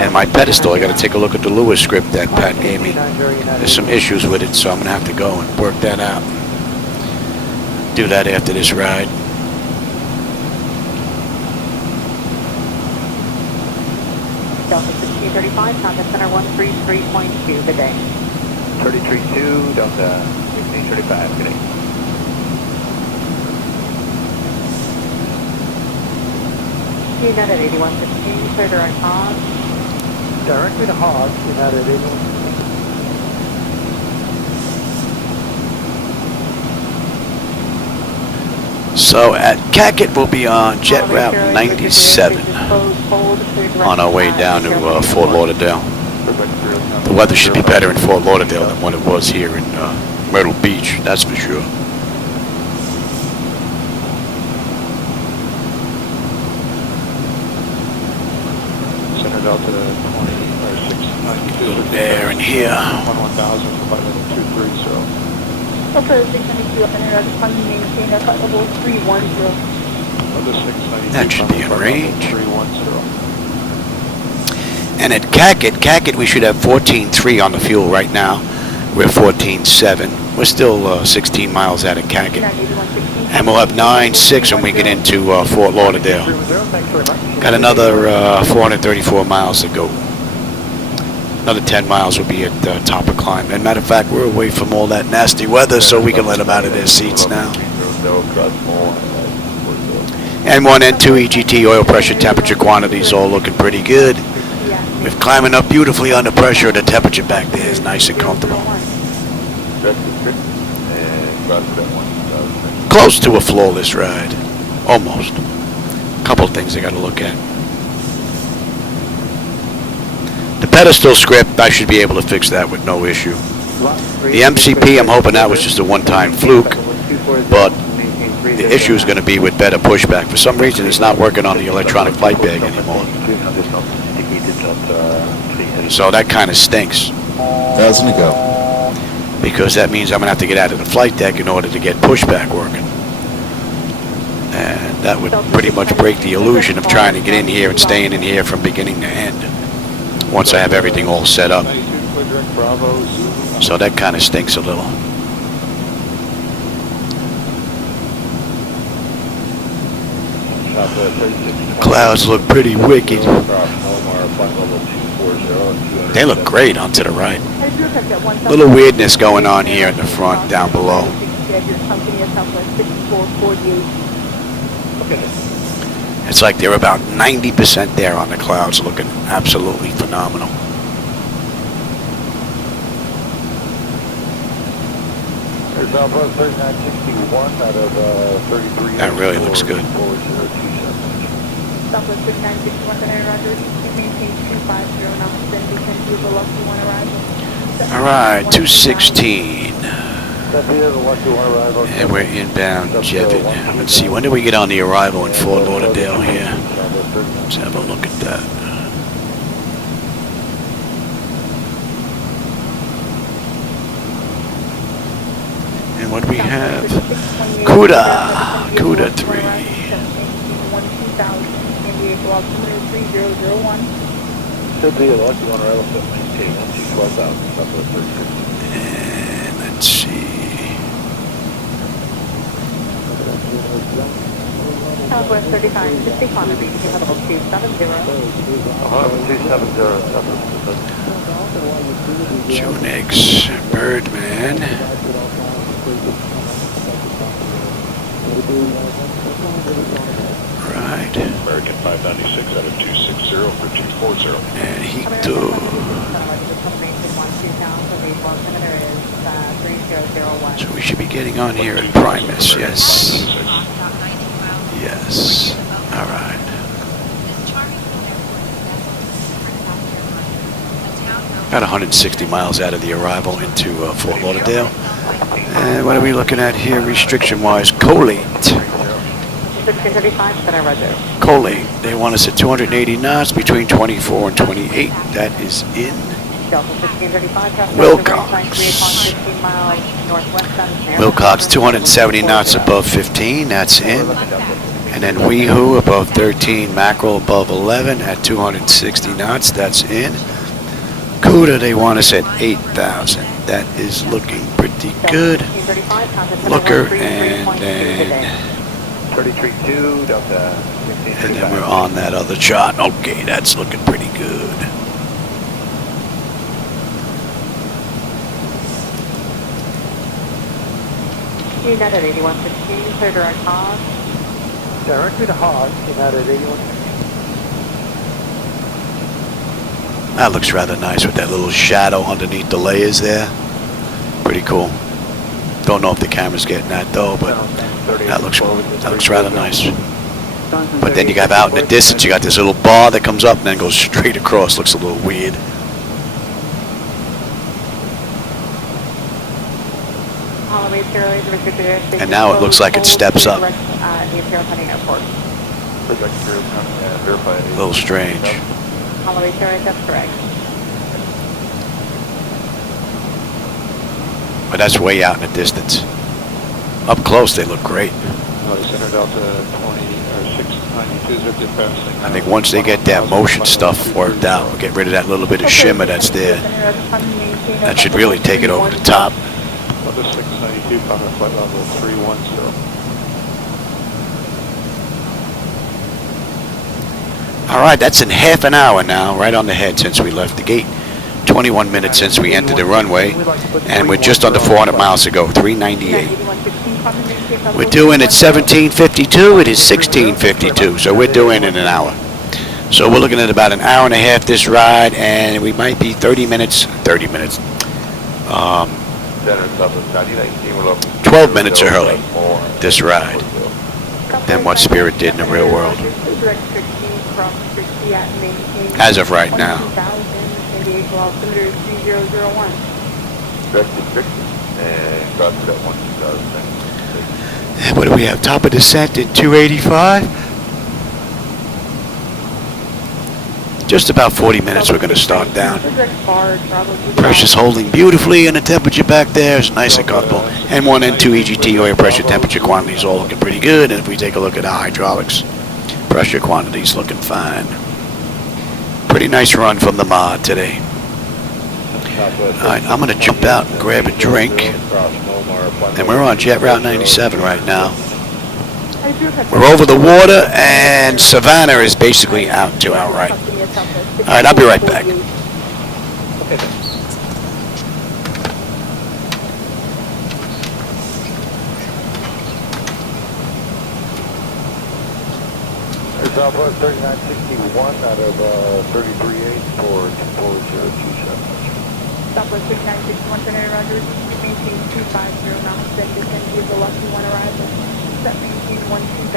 and my pedestal. I got to take a look at the Lewis script that Pat gave me. There's some issues with it, so I'm going to have to go and work that out. Do that after this ride. Delta 1635, contact center 133.2, good day. 332, Delta 1635, good day. United 8116, clear direct Hog. Directly to Hog, United 8116. So at Cackett, we'll be on Jet Route 97 on our way down to Fort Lauderdale. The weather should be better in Fort Lauderdale than what it was here in Myrtle Beach, that's for sure. Center Delta 20 or 692. Little air in here. 1000 for flight level 230. Delta 692 up in air, climbing maintain at flight level 310. That should be in range. 310. And at Cackett we should have 14.3 on the fuel right now. We're 14.7. We're still 16 miles out of Cackett. And we'll have 9.6 when we get into Fort Lauderdale. Got another 434 miles to go. Another 10 miles will be at the top of climb. And matter of fact, we're away from all that nasty weather, so we can let them out of their seats now. N1, N2, EGT, oil pressure, temperature, quantities all looking pretty good. We're climbing up beautifully under pressure. The temperature back there is nice and comfortable. Close to a flawless ride. Almost. Couple of things I got to look at. The pedestal script, I should be able to fix that with no issue. The MCP, I'm hoping that was just a one-time fluke, but the issue is going to be with better pushback. For some reason, it's not working on the electronic flight bag anymore. So that kind of stinks. Doesn't it go? Because that means I'm going to have to get out of the flight deck in order to get pushback working. That would pretty much break the illusion of trying to get in here and staying in here from beginning to end once I have everything all set up. So that kind of stinks a little. Clouds look pretty wicked. They look great onto the right. Little weirdness going on here in the front down below. It's like they're about 90% there on the clouds, looking absolutely phenomenal. That really looks good. Southwest 3961, Roger. Maintain 250 knots, then descend to the lucky one arrival. All right, 216. And we're inbound Jevit. Let's see, when do we get on the arrival in Fort Lauderdale here? Let's have a look at that. And what do we have? Cuda 3. Should be a lucky one arrival, so maintain 12,000, Southwest 36. And let's see. Southwest 35, 60 quantity, level 270. 270, Junex, Birdman. Right. American 596 out of 260 for 240. And Hito. So we should be getting on here at Primus, yes. Yes. All right. About 160 miles out of the arrival into Fort Lauderdale. And what are we looking at here restriction-wise? Collate. 1635, center Roger. Collate. They want us at 280 knots between 24 and 28. That is in Wilcox. Wilcox 270 knots above 15. That's in. And then Weehoo above 13. Mackerel above 11 at 260 knots. That's in. Cuda, they want us at 8,000. That is looking pretty good. Looker, and then 33.2, Delta 1635. and then we're on that other chart. Okay, that's looking pretty good. United 8116, clear direct Hog. Directly to Hog, United 8116. That looks rather nice with that little shadow underneath the layers there. Pretty cool. Don't know if the camera's getting that though, but that looks rather nice. But then you got out in the distance, you got this little bar that comes up and then goes straight across. Looks a little weird. And now it looks like it steps up. A little strange. That's correct. But that's way out in the distance. Up close, they look great. I think once they get that motion stuff worked out, we'll get rid of that little bit of shimmer that's there. That should really take it over the top. 692, flight level 310. All right, that's in half an hour now, right on the head since we left the gate. 21 minutes since we entered the runway, and we're just under 400 miles to go, 398. We're due in at 17:52. It is 16:52, so we're due in an hour. So we're looking at about an hour and a half this ride, and we might be 12 minutes early this ride than what Spirit did in the real world. As of right now. And what do we have? Top of descent at 285. Just about 40 minutes we're going to start down. Pressure's holding beautifully, and the temperature back there is nice and comfortable. N1, N2, EGT, oil pressure, temperature, quantities all looking pretty good. And if we take a look at our hydraulics, pressure quantities looking fine. Pretty nice run from the mod today. Alright, I'm going to jump out and grab a drink. And we're on Jet Route 97 right now. We're over the water, and Savannah is basically out to our right. Alright, I'll be right back. Southwest 3961 out of 33.8 for 24027. Southwest 3961, Senator Rogers, maintain 250 knots, then descend via the Lucky One arrival. Set maintain 12,000.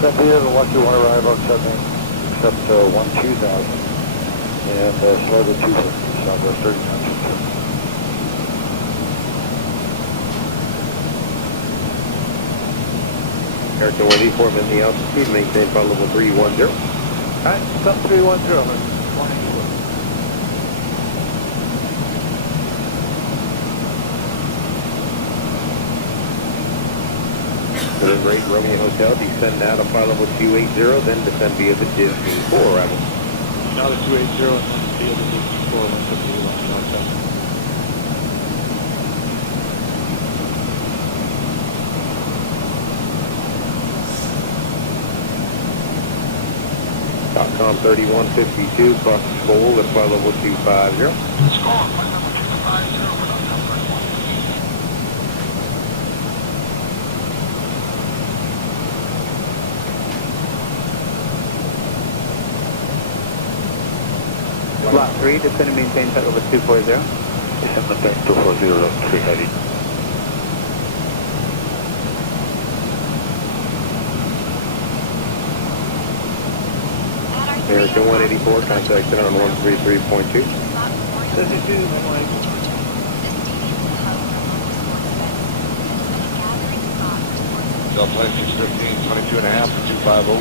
Set via the Lucky One arrival, except 12,000. And slow to 250, Southwest 3962. American 184, in the altitude, maintain flight level 310. Alright, stop 310, man. Great Romeo Hotel, descend now to flight level 280, then descend via the Disney 4 arrival. Now to 280 and then via the Disney 4, 150, 150. .com 3152, cross Skoll at flight level 250. Lot 3, descend and maintain flight level 240. Descend and maintain 240, 380. American 184, contacted on 133.2. Delta 2615, 22 and a half, 250.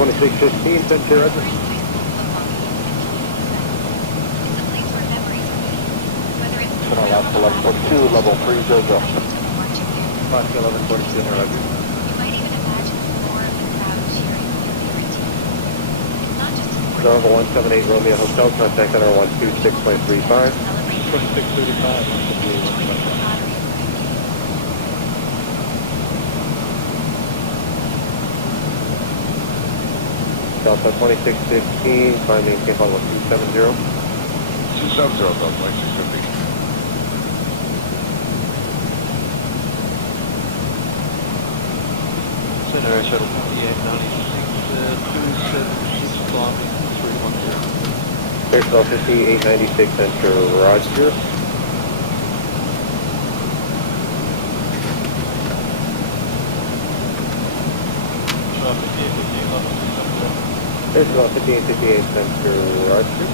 2615, send to Roger. Last 1142, level 300. Last 1142, Roger. November 178 Romeo Hotel, contact on our 126.35. 2635. Delta 2615, climb maintain flight level 270. 270, Delta 2615. Center Shuttle 2896, 276 kilometers, 310. Aircraft 5896, enter Roger. Aircraft 5858, enter Roger.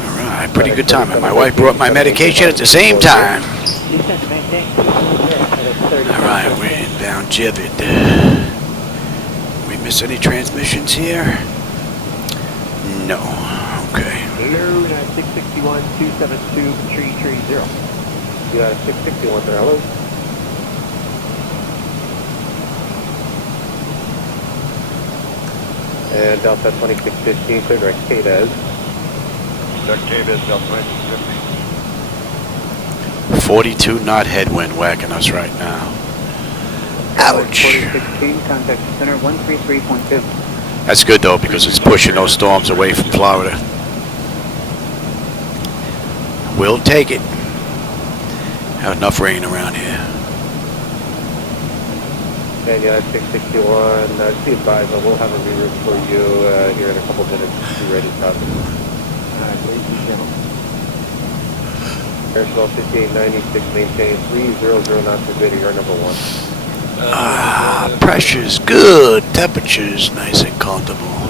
Alright, pretty good timing. My wife brought my medication at the same time. Alright, we're inbound Jibbit. We miss any transmissions here? No. Okay. Hello, 661 272 330. You got 661 there, hello. And Delta 2615, clear direct KDES. Direct KDES, Delta 2615. 42 knot headwind whacking us right now. Ouch. 4016, contact center 133.2. That's good though, because it's pushing those storms away from Florida. We'll take it. Have enough rain around here. And yeah, 661, be advised, we'll have a reroute for you here in a couple minutes. Be ready to stop. Alright, ladies and gentlemen. Aircraft 5896, maintain 300 knots of video, you're number 1. Pressure's good. Temperature's nice and comfortable.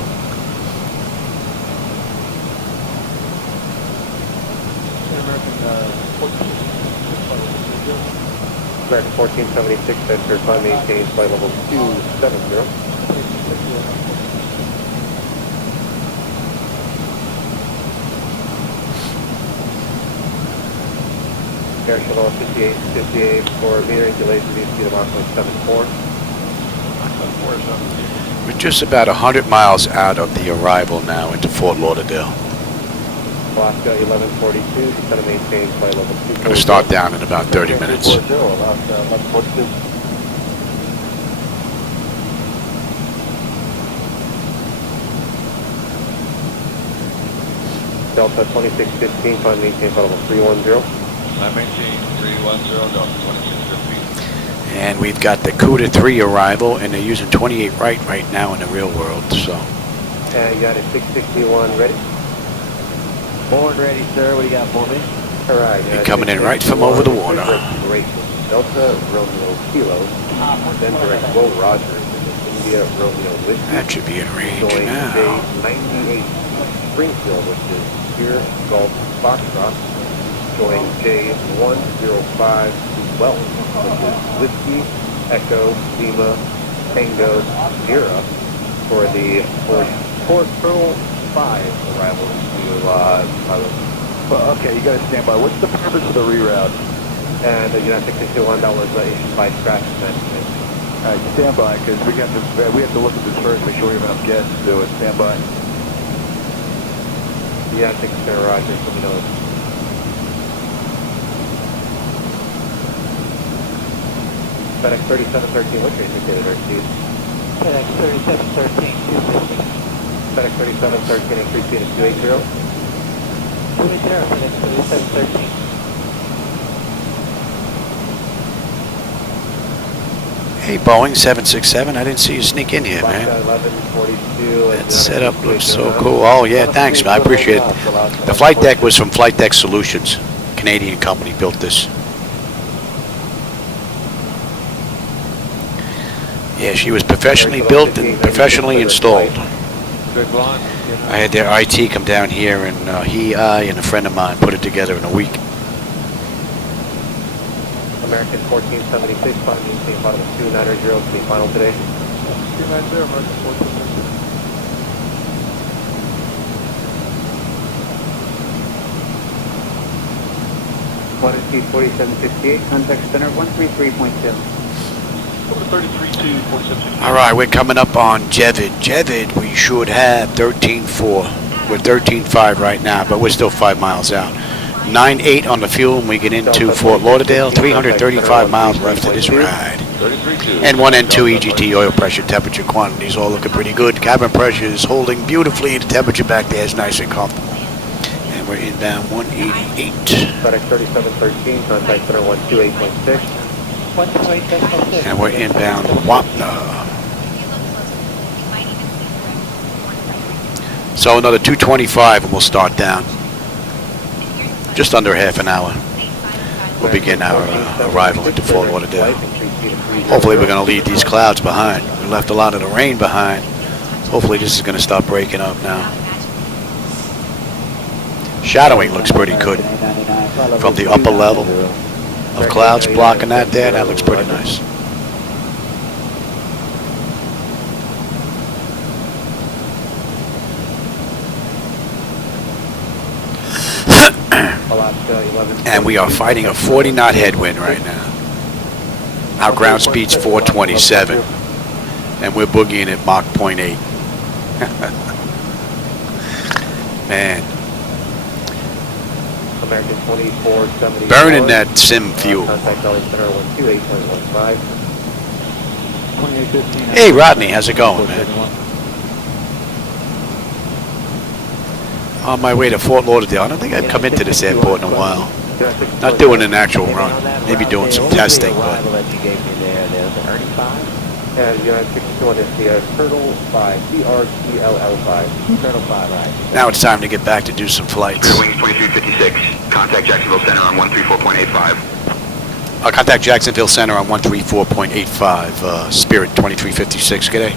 American 1476, Center, climb maintain, flight level 270. Air Shuttle 58 for metering delays to speed of Mach 174. We're just about 100 miles out of the arrival now into Fort Lauderdale. Alaska 1142, descend maintain, flight level 2. Going to start down in about 30 minutes. Delta 2615, climb maintain, flight level 310. I maintain 310, Delta 2615. And we've got the CUDA 3 arrival, and they're using 28 right now in the real world. So. You got a 661 ready? Born ready, sir. What do you got for me? All right. You're coming in right from over the water. Delta Romeo Kilo, then direct Will Rogers into India Romeo Whiskey. That should be in range join now. J98 Springfield, which is Sierra Golf Foxtrot. Join J105 Wells, which is Whiskey Echo Lima Tango Sierra for the Port Pearl 5 arrival to Well, okay, you got to stand by. What's the purpose of the reroute? And United 661, that was issued by Scratch Management. All right, stand by, because we have to look at this first, make sure we have enough gas to do it. Stand by. United 661, Roger, let me know. FedEx 3713, what's your indicator there, Steve? FedEx 3713, 250. FedEx 3713, increase speed to 280. 280, FedEx 3713. Hey, Boeing 767, I didn't see you sneak in here, man. 1142. That setup looks so cool. Oh, yeah, thanks, man. I appreciate it. The flight deck was from Flightdeck Solutions. Canadian company built this. Yeah, she was professionally built and professionally installed. I had their IT come down here, and I and a friend of mine put it together in a week. American 1476, final maintain, bottom of 290, to be final today. 290, American 1476. Water speed 4768, contact center 133.2. All right, we're coming up on Jevid. Jevid, we should have 13.4. We're 13.5 right now, but we're still 5 miles out. 9.8 on the fuel when we get into Fort Lauderdale. 335 miles left of this ride. And 1 and 2 EGT oil pressure, temperature, quantities all looking pretty good. Cabin pressure is holding beautifully. The temperature back there is nice and comfortable. And we're inbound 188. FedEx 3713, contact center 128.6. And we're inbound Wapna. So another 225 and we'll start down. Just under half an hour. We'll begin our arrival into Fort Lauderdale. Hopefully we're going to leave these clouds behind. We left a lot of the rain behind. Hopefully this is going to stop breaking up now. Shadowing looks pretty good. From the upper level of clouds blocking that there, that looks pretty nice. And we are fighting a 40 knot headwind right now. Our ground speed's 427 and we're boogieing at Mach 0.8. Man, American 2470. burning that sim fuel. Contact Valley Center 128.15. Hey Rodney, how's it going, man? On my way to Fort Lauderdale. I don't think I've come into this airport in a while. Not doing an actual run, maybe doing some testing, but And United 61 is the Turtle 5, CRTLL 5. Turtle 5, right. now it's time to get back to do some flights. Wings 2356, contact Jacksonville Center on 134.85. Contact Jacksonville Center on 134.85, Spirit 2356, g'day.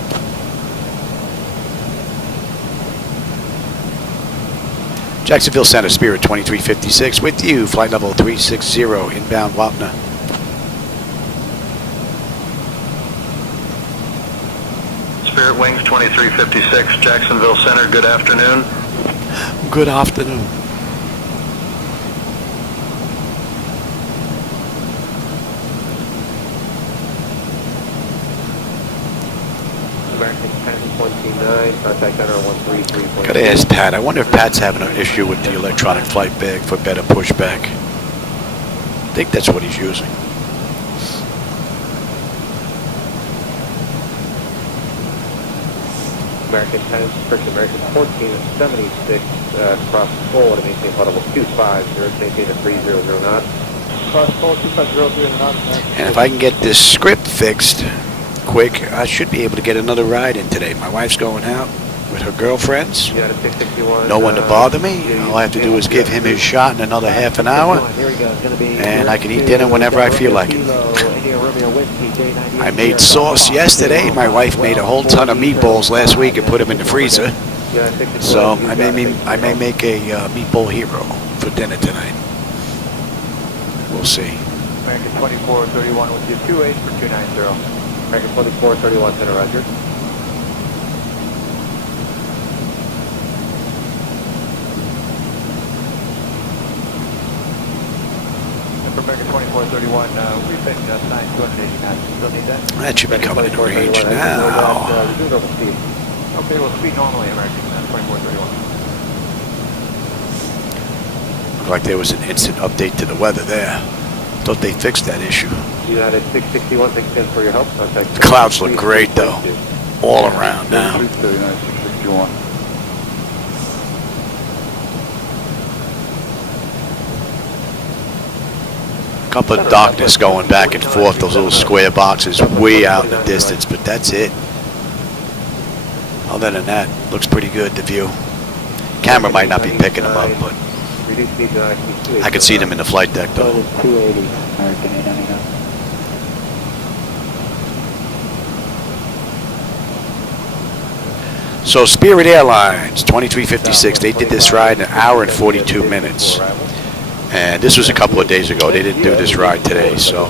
Jacksonville Center, Spirit 2356, with you, flight level 360, inbound Wapna. Spirit Wings 2356, Jacksonville Center, good afternoon. Good afternoon. American 1029, contact center 133. Gotta ask Pat. I wonder if Pat's having an issue with the electronic flight bag for better pushback. I think that's what he's using. American 10, first American 1476, cross full to maintain level 250, maintain a 300 knots. Cross full 250 knots. And if I can get this script fixed quick, I should be able to get another ride in today. My wife's going out with her girlfriends. You got a 661. No one to bother me. All I have to do is give him his shot in another half an hour, and I can eat dinner whenever I feel like it. I made sauce yesterday. My wife made a whole ton of meatballs last week and put them in the freezer. So I may make a meatball hero for dinner tonight. We'll see. American 2431 with you, 28 for 290. American 2431, center, roger. For American 2431, we've been assigned 280 knots. Still need that? That should be coming in range now. Okay, we'll speed normally, American 2431. Looked like there was an instant update to the weather there. Thought they fixed that issue. United 661, thanks again for your help. Contact The clouds look great though, all around now. 39, 661. Couple of darkness going back and forth, those little square boxes way out in the distance, but that's it. Other than that, looks pretty good, the view. Camera might not be picking them up, but I can see them in the flight deck though. 280, American 899. So Spirit Airlines 2356, they did this ride in 1 hour and 42 minutes. And this was a couple of days ago. They didn't do this ride today, so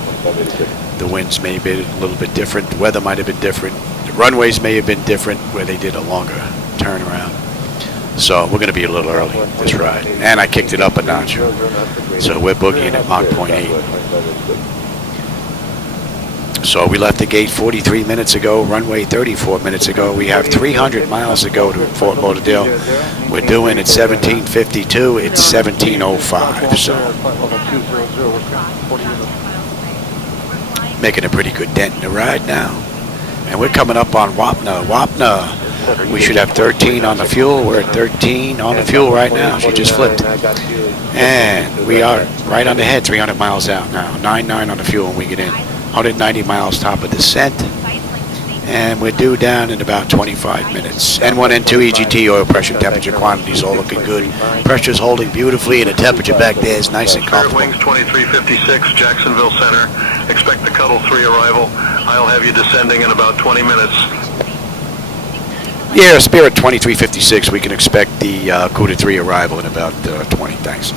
the winds may have been a little bit different. The weather might have been different. The runways may have been different where they did a longer turnaround. So we're going to be a little early this ride. And I kicked it up a notch. So we're boogieing at Mach 0.8. So we left the gate 43 minutes ago, runway 34 minutes ago. We have 300 miles to go to Fort Lauderdale. We're doing at 17:52. It's 17:05. So making a pretty good dent in the ride now. And we're coming up on Wapna. Wapna, we should have 13 on the fuel. We're at 13 on the fuel right now. She just flipped. And we are right on the head, 300 miles out now. 99 on the fuel when we get in. 190 miles top of descent, and we're due down in about 25 minutes. N1, N2, EGT, oil pressure, temperature, quantities all looking good. Pressure's holding beautifully, and the temperature back there is nice and Spirit comfortable. Wings 2356, Jacksonville Center. Expect the Cuddle 3 arrival. I'll have you descending in about 20 minutes. Yeah, Spirit 2356, we can expect the Cuda 3 arrival in about 20, thanks.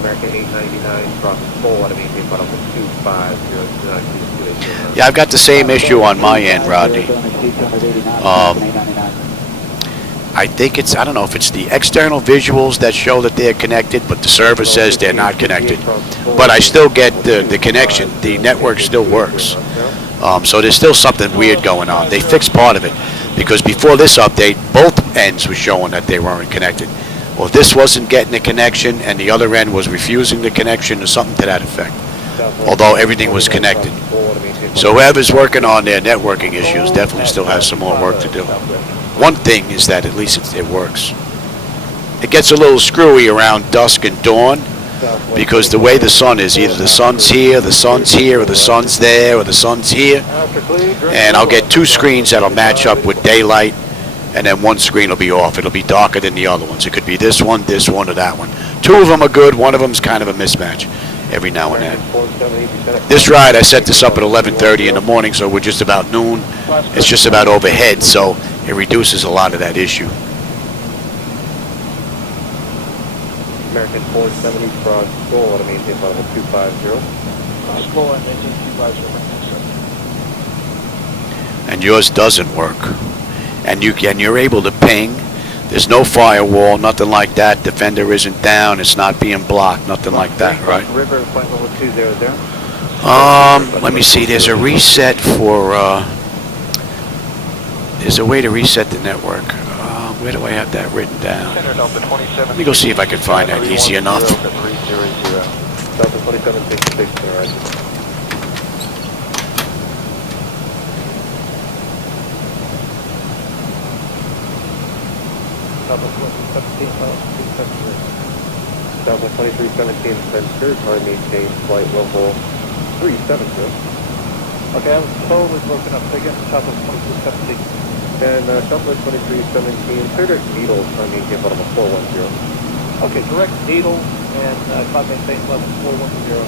American 899, cross full to maintain level 250. Yeah, I've got the same issue on my end, Rodney. I think it's, I don't know if it's the external visuals that show that they're connected, but the server says they're not connected. But I still get the connection. The network still works. So there's still something weird going on. They fixed part of it because before this update, both ends were showing that they weren't connected. Well, this wasn't getting a connection and the other end was refusing the connection or something to that effect. Although everything was connected. So whoever's working on their networking issues definitely still has some more work to do. One thing is that at least it works. It gets a little screwy around dusk and dawn because the way the sun is, either the sun's here, the sun's here, or the sun's there, or the sun's here. And I'll get two screens that'll match up with daylight, and then one screen will be off. It'll be darker than the other ones. It could be this one, or that one. Two of them are good. One of them's kind of a mismatch every now and then. This ride, I set this up at 11:30 in the morning, so we're just about noon. It's just about overhead, so it reduces a lot of that issue. American 470 cross goal to maintain flight level 250. Cross goal and maintain 250. And yours doesn't work. And you're able to ping. There's no firewall, nothing like that. Defender isn't down. It's not being blocked, nothing like that, right? River flight level 200. Let me see. There's a reset for. There's a way to reset the network. Where do I have that written down? Let me go see if I can find that easy enough. Delta 2766, Roger. Delta 2317 Spencer, maintain flight level 370. Okay, I was totally broken up. Again, Southwest 2217. And Southwest 2317, clear needles, maintain flight level 410. Okay, direct needle and climb maintain level 410,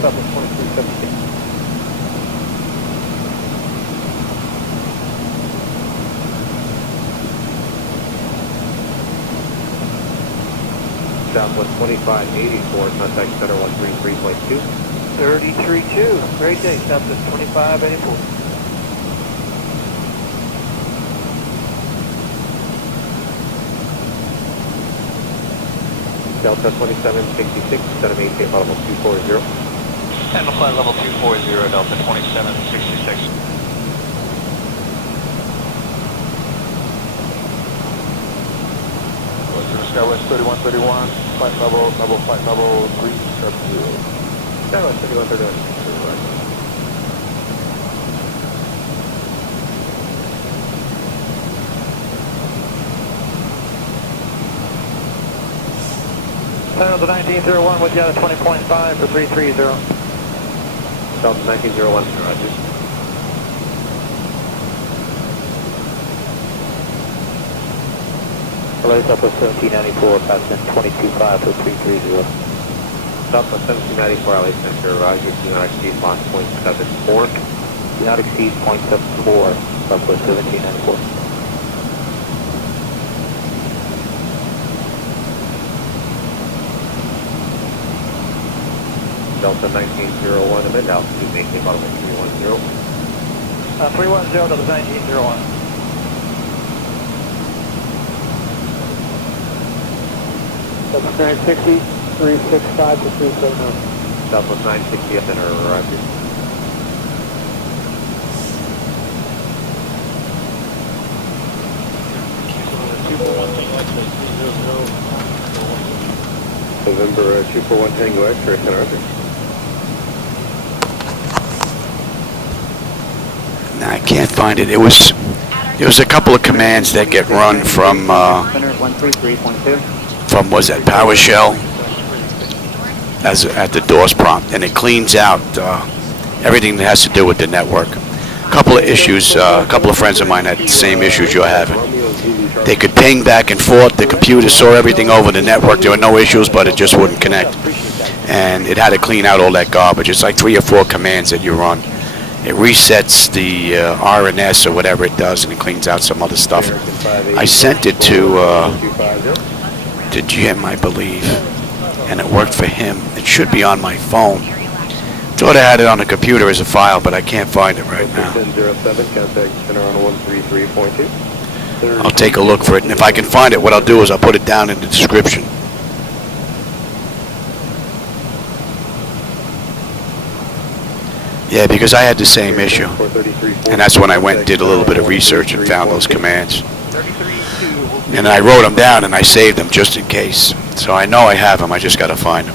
Southwest 2317. Southwest 2584, contact center 133.2. 33-2. Great day, Southwest 2584. Delta 2766, center maintain flight level 240. Center flight level 240, Delta 2766. Skywest 3131, flight level 370. Skywest 3131. Final to 1901 with you out of 20.5 for 330. Delta 1901, Roger. Hello, Southwest 1794, passing 22.5 for 330. Southwest 1794, LA Center, Roger. Do not exceed Mach 0.74. Do not exceed 0.74, Southwest 1794. Delta 1901, and mid altitude, maintain flight level 310. 310 to the 1901. Southwest 960, 365 to 370. Southwest 960 at center, Roger. November 241 Tango X-ray, center, Roger. Nah, I can't find it. There was a couple of commands that get run from was that PowerShell at the DOS prompt, and it cleans out everything that has to do with the network. A couple of issues. A couple of friends of mine had the same issues you're having. They could ping back and forth. The computer saw everything over the network. There were no issues, but it just wouldn't connect. And it had to clean out all that garbage. It's like 3 or 4 commands that you run. It resets the RNS or whatever it does, and it cleans out some other stuff. I sent it to Jim, I believe, and it worked for him. It should be on my phone. Thought I had it on the computer as a file, but I can't find it right now. I'll take a look for it, and if I can find it, what I'll do is I'll put it down in the description. Yeah, because I had the same issue, and that's when I went and did a little bit of research and found those commands. And I wrote them down and I saved them just in case. So I know I have them, I just got to find them.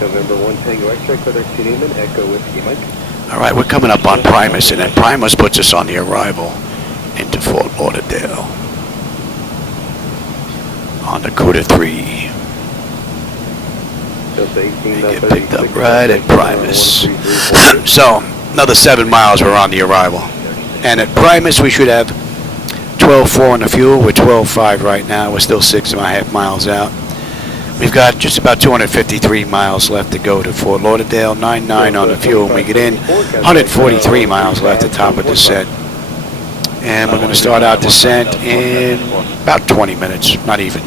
November 1 Tango X-ray, Quebec Neiman, Echo Whiskey Mike. All right, we're coming up on Primus, and then Primus puts us on the arrival into Fort Lauderdale on the Cuda 3. We get picked up right at Primus. So, another 7 miles, we're on the arrival. And at Primus, we should have 12.4 on the fuel. We're 12.5 right now. We're still 6.5 miles out. We've got just about 253 miles left to go to Fort Lauderdale. 9.9 on the fuel when we get in. 143 miles left at top of descent. And we're going to start our descent in about 20 minutes, not even.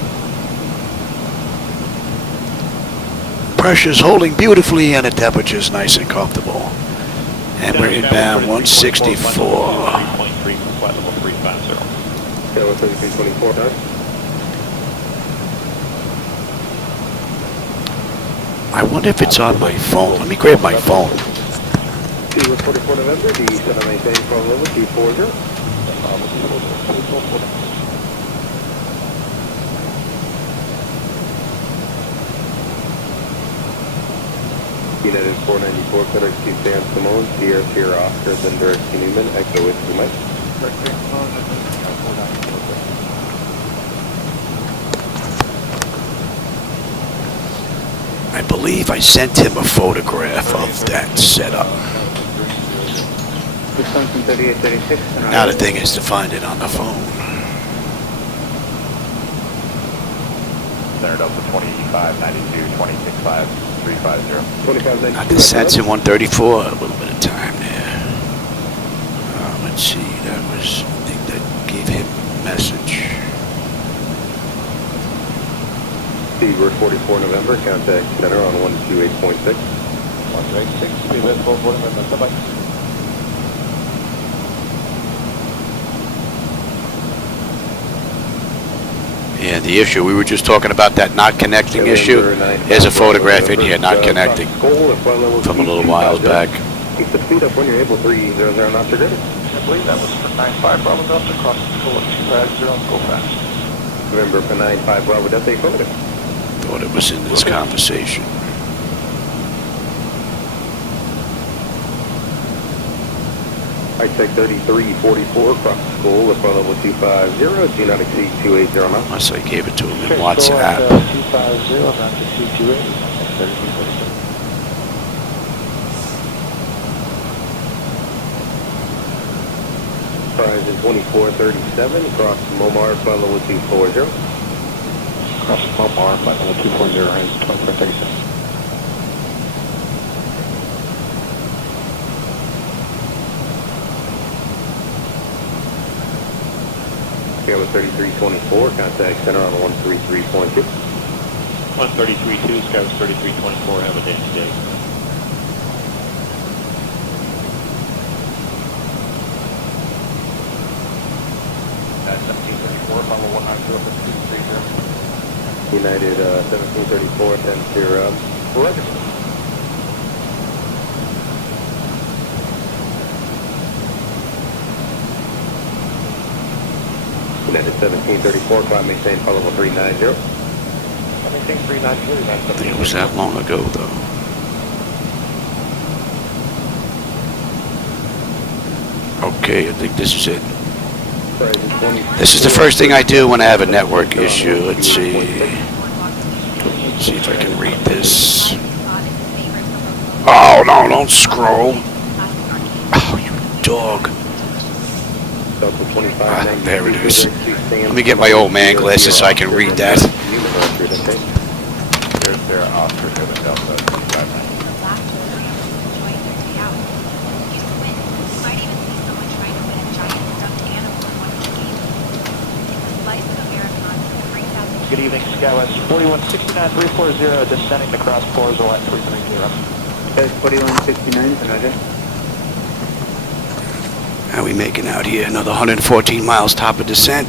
Pressure's holding beautifully and the temperature's nice and comfortable. And we're inbound 164. 3.3, flight level 350. Taylor 3324, done. I wonder if it's on my phone. Let me grab my phone. T 44 November, the 7maintain phone level 240. United 494, Center to San Simone, Sierra Sierra Oscar, then direct to Newman, Echo Whiskey Mike. I believe I sent him a photograph of that setup. Now the thing is to find it on the phone. Center Delta 2592, 265, 350. Now descent's in 134, a little bit of time there. Let's see, that was, I think that gave him a message. We're 44 November, contact center on 128.6. 186, we live 44 November, bye-bye. Yeah, the issue, we were just talking about that not connecting issue. There's a photograph in here, not connecting, from a little while back. Keep the speed up when you're able, 300 knots are good. I believe that was for 95 Bravo Delta, cross the school at 250, go fast. Remember for 95 Bravo Delta, affirmative. Thought it was in this conversation. I check 3344, cross the school, the front level 250, do not exceed 280 knots. Unless I gave it to him in WhatsApp. 250, not to exceed 280, 3346. Horizon 2437, cross Momar, front level 240. Cross Momar, flight level 240, is 2437. Sierra 3324, contact center on 133.2. 133.2, Sky 3324, have a day today. That's 1734, follow 190 for 230. United 1734, 10-0. Register. United 1734, climb maintain, follow 390. Maintain 390, It was that long ago, though. Okay, I think this is it. This is the first thing I do when I have a network issue. Let's see. Let's see if I can read this. Oh, no, don't scroll. Oh, you dog. Ah, there it is. Let me get my old man glasses so I can read that. Good evening, Skywest 4169-340, descending to cross Forzo at 330. 4169, Roger. How are we making out here? Another 114 miles top of descent.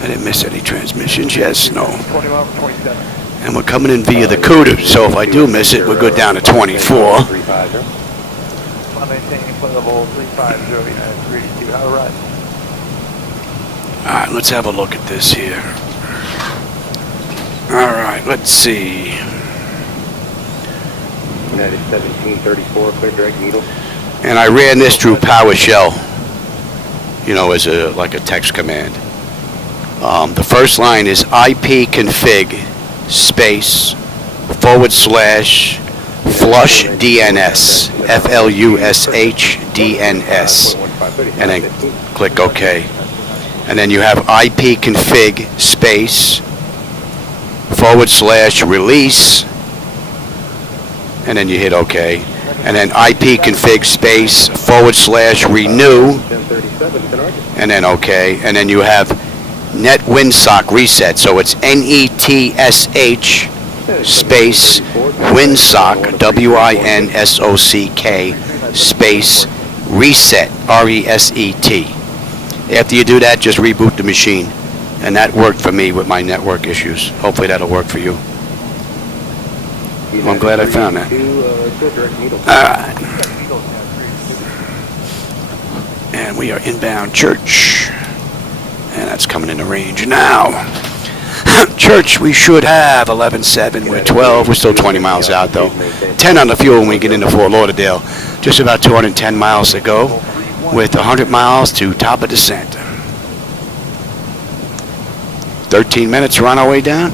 I didn't miss any transmissions. Yes, no. 20 miles, 27. And we're coming in via the CUDA, so if I do miss it, we're good down to 24. I'm maintaining flight level 350, United 382, how to ride? Alright, let's have a look at this here. Alright, let's see. United 1734, clear direct needle. And I ran this through PowerShell, you know, as a like a text command. The first line is ipconfig space / flush DNS, FLUSH DNS, and then click OK. And then you have ipconfig space / release, and then you hit OK. and then IP config space /renew, and then OK, and then you have net windsock reset. So it's NETSH space windsock WINSOCK space reset RESET. After you do that, just reboot the machine, and that worked for me with my network issues. Hopefully that'll work for you. Well, I'm glad I found that. Alright. And we are inbound Church. And that's coming into range now. Church, we should have 11.7. We're 12. We're still 20 miles out, though. 10 on the fuel when we get into Fort Lauderdale. Just about 210 miles to go, with 100 miles to top of descent. 13 minutes, we're on our way down.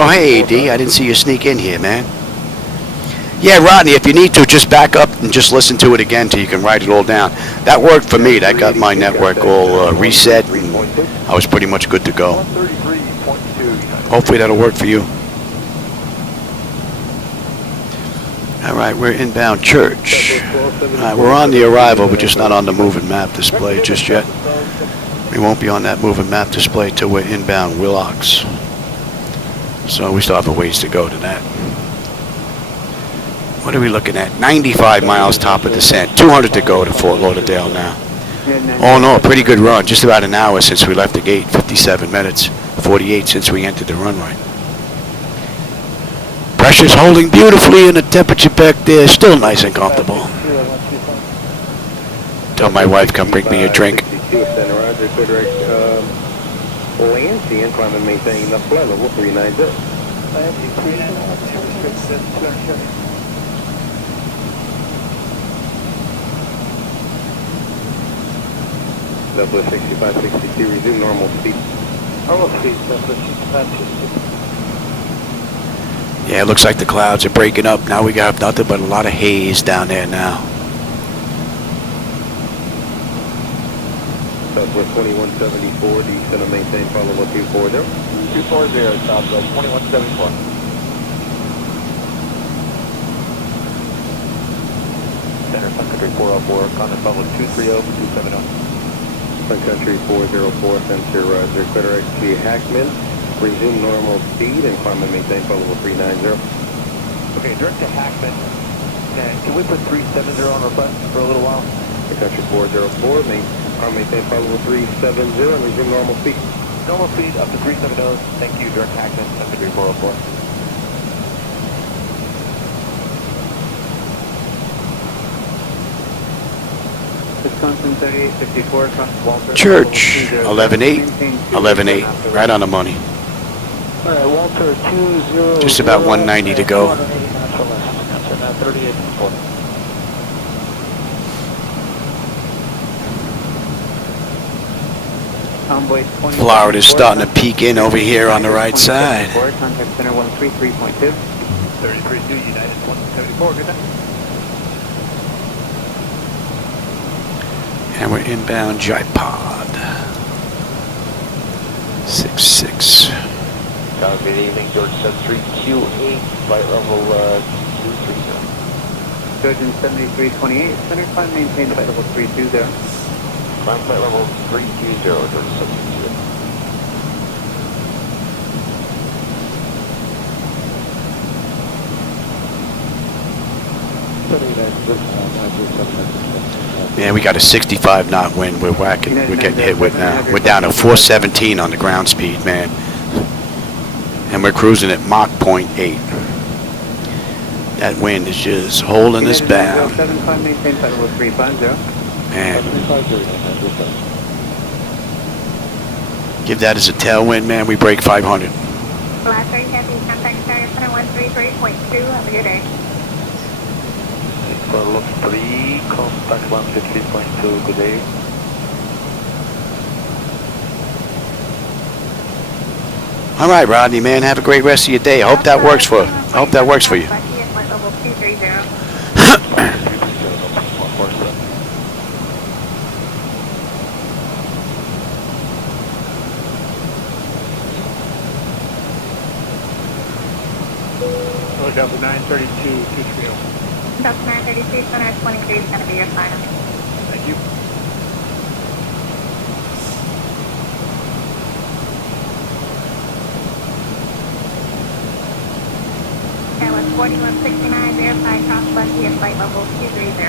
Oh, hey, D, I didn't see you sneak in here, man. Yeah, Rodney, if you need to, just back up and just listen to it again till you can write it all down. That worked for me. That got my network all reset, and I was pretty much good to go. Hopefully that'll work for you. All right, we're inbound Church. We're on the arrival, but just not on the moving map display just yet. We won't be on that moving map display till we're inbound Willocks. So we still have a ways to go to that. What are we looking at? 95 miles top of descent. 200 to go to Fort Lauderdale now. Oh no, pretty good run. Just about an hour since we left the gate. 57 minutes. 48 since we entered the runway. Pressure's holding beautifully, and the temperature back there is still nice and comfortable. Tell my wife, come bring me a drink. Lancey and climb and maintain the flight level 390. Level 6562, resume normal speed. Normal speed, level 6562. Yeah, it looks like the clouds are breaking up. Now we got nothing but a lot of haze down there now. Southwest 2174, descend and maintain follow 240. 240, Southwest 2174. Center Sun Country 404, contact level 230, 270. Sun Country 404, center Roger, Clear XP Hackman. Resume normal speed and climb and maintain follow 390. Okay, direct to Hackman. Can we put 370 on request for a little while? Sun Country 404, maintain follow 370 and resume normal speed. Normal speed up to 370. Thank you, direct Hackman, Sun Country 404. Wisconsin 3854 across Walter. Church, 11.8, 11.8, right on the money. All right, Walter 20. Just about 190 to go. Florida's starting to peek in over here on the right side. Contact center 133.2. 33.2, United 174, good night. And we're inbound Jaipod. 66. Good evening, George 7328, flight level 230. Trojan 7328, center climb, maintain flight level 320. Climb flight level 320, George 7328. Man, we got a 65 knot wind we're getting hit with now. We're down to 417 on the ground speed, man. And we're cruising at Mach 0.8. That wind is just holding us down. Man. Give that as a tailwind, man. We break 500. Last 3 Kathy, contact carrier center 133.2. Have a good day. Level 3, contact 133.2, good day. All right, Rodney, man, have a great rest of your day. I hope that works for you. Flight level 230. Hello, Delta 932, 230. Delta 932, center 23 is going to be your final. Thank you. That was 4169, verify cross Bucky at flight level 230.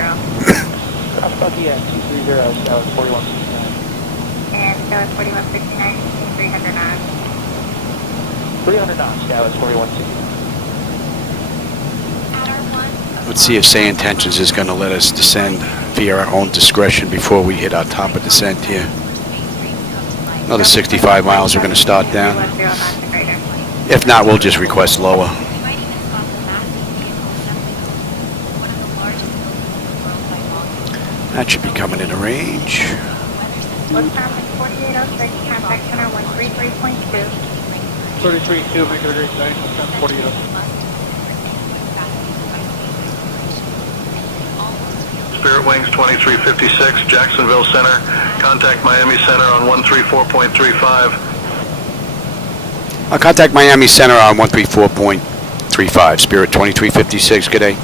Cross Bucky at 230, that was 4169. And that was 4169, 300 knots. 300 knots, that was 4169. Let's see if SayIntentions is going to let us descend via our own discretion before we hit our top of descent here. Another 65 miles we're going to start down. If not, we'll just request lower. That should be coming into range. What's happening? 4806, contact center 133.2. 33.2, make it a great day. 4806. Spirit Wings 2356, Jacksonville Center. Contact Miami Center on 134.35. I'll contact Miami Center on 134.35. Spirit 2356, good day.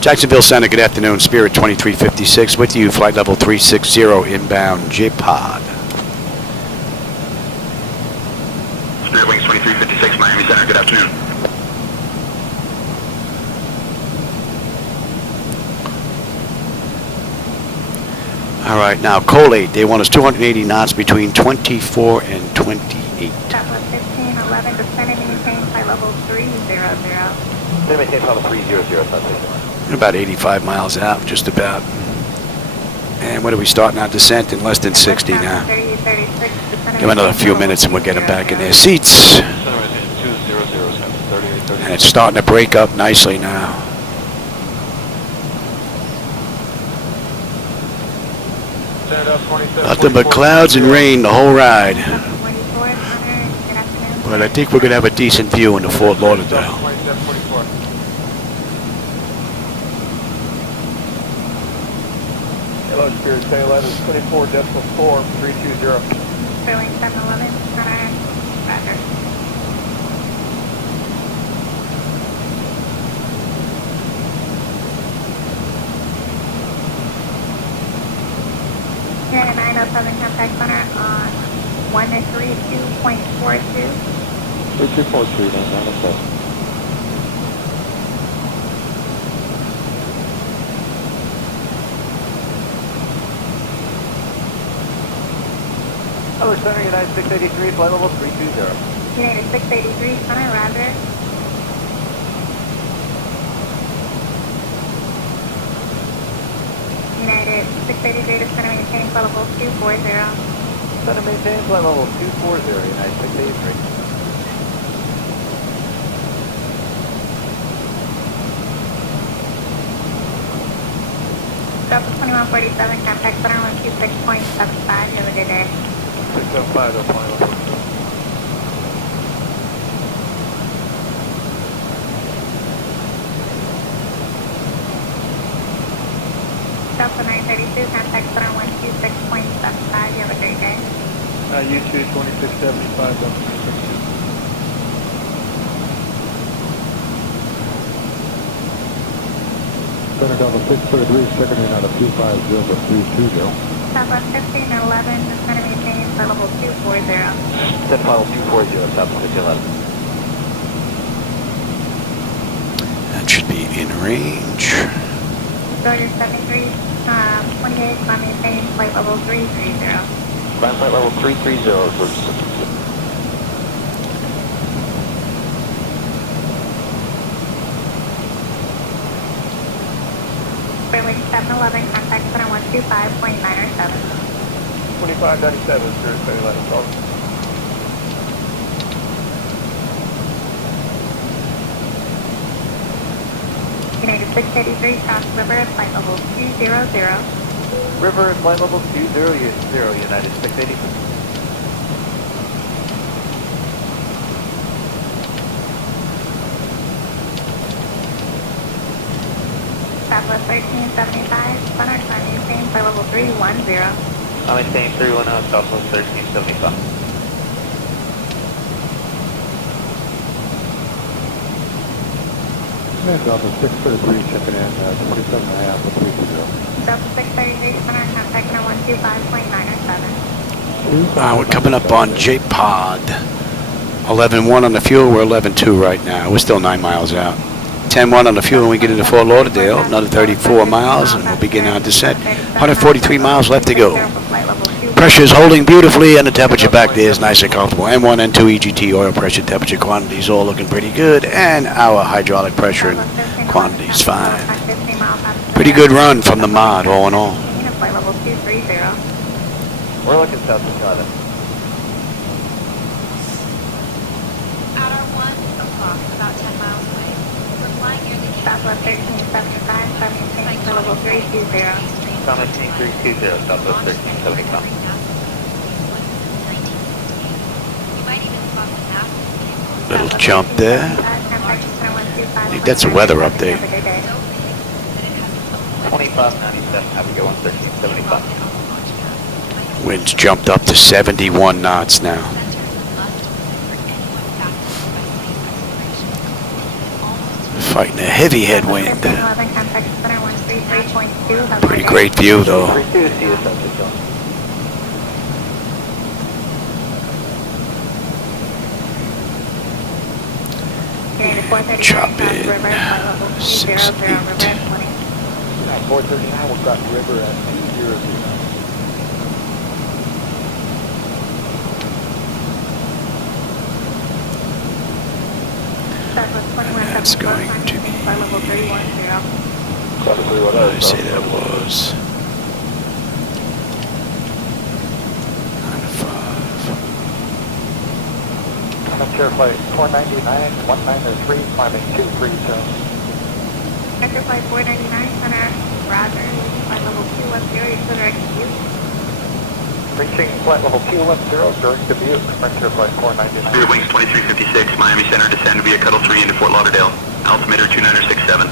Jacksonville Center, good afternoon. Spirit 2356 with you. Flight level 360 inbound JPod. Spirit Wings 2356, Miami Center, good afternoon. All right, now collate. They want us 280 knots between 24 and 28. That was 1511, descending maintain flight level 300. They maintain level 300, About 85 miles out, just about. And what are we starting our descent in less than 60 now? Give them another few minutes and we'll get them back in their seats. And it's starting to break up nicely now. Nothing but clouds and rain the whole ride. But I think we're going to have a decent view into Fort Lauderdale. Hello, Spirit KFLL 24.4, 320. Sterling 711, center, roger. Here at 907 contact center on 132.42. 3243, 907. Hello, Center, United 683, flight level 320. United 683, center, roger. United 683, descend and maintain flight level 240. Descend and maintain flight level 240, United 683. Delta 2147, contact center 126.75, you have a good day. 675, that's fine. Delta 932, contact center 126.75, you have a great day. You too, 2675, Delta 932. Center Delta 633, second in out of 250 for 320. Southwest 1511, descend and maintain flight level 240. Descend flight level 240, Southwest 1511. That should be in range. Roger 73, 28, climb maintain flight level 330. Climb flight level 330 for Fairway 711, contact center 125.907. 2597, Spirit KFLL, call. United 683, cross river, flight level 200. River, flight level 200, United 683. Southwest 1375, center, climb maintain flight level 310. I'm maintaining 310, Southwest 1375. Command Delta 633 checking in 27.5 for 320. Delta 633, center contact now 125.907. We're coming up on J-Pod. 11.1 on the fuel. We're 11.2 right now. We're still 9 miles out. 10.1 on the fuel when we get into Fort Lauderdale. Another 34 miles and we'll begin our descent. 143 miles left to go. Pressure is holding beautifully and the temperature back there is nice and comfortable. N1, N2, EGT, oil pressure, temperature, quantities all looking pretty good. And our hydraulic pressure and quantities fine. Pretty good run from the mod all in all. We're looking south to Dakota. Outer 1 o'clock, about 10 miles away. We're flying near the Southwest 1375, 17 for level 320. Summit 320, Southwest 1375. Little jump there. I think that's a weather update. 2597, have to go on 1375. Winds jumped up to 71 knots now. Fighting a heavy headwind. Pretty great view though. Chop in. 6, 8. 439, we'll cross the river at 200. That's going to be, what did I say that was? 9 to 5. Clear flight 499, 193, climbing 230. Clear flight 499, center, roger. Flight level 210, you're still direct to Butte. Reaching flight level 210, direct to Butte. Clear flight 499. Spirit Wings 2356, Miami Center, descend via Cuttle 3 into Fort Lauderdale. Altimeter 2967.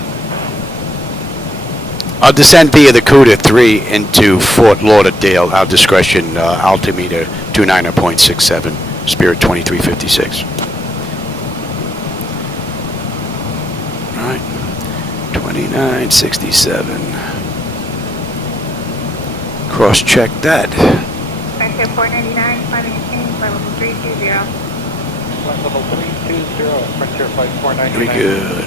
I'll descend via the Cuda 3 into Fort Lauderdale. Our discretion, altimeter 29.67. Spirit 2356. Right. 2967. Cross check that. Vector 499, climbing change, flight level 320. Flight level 320, Frontier flight 499. Very good.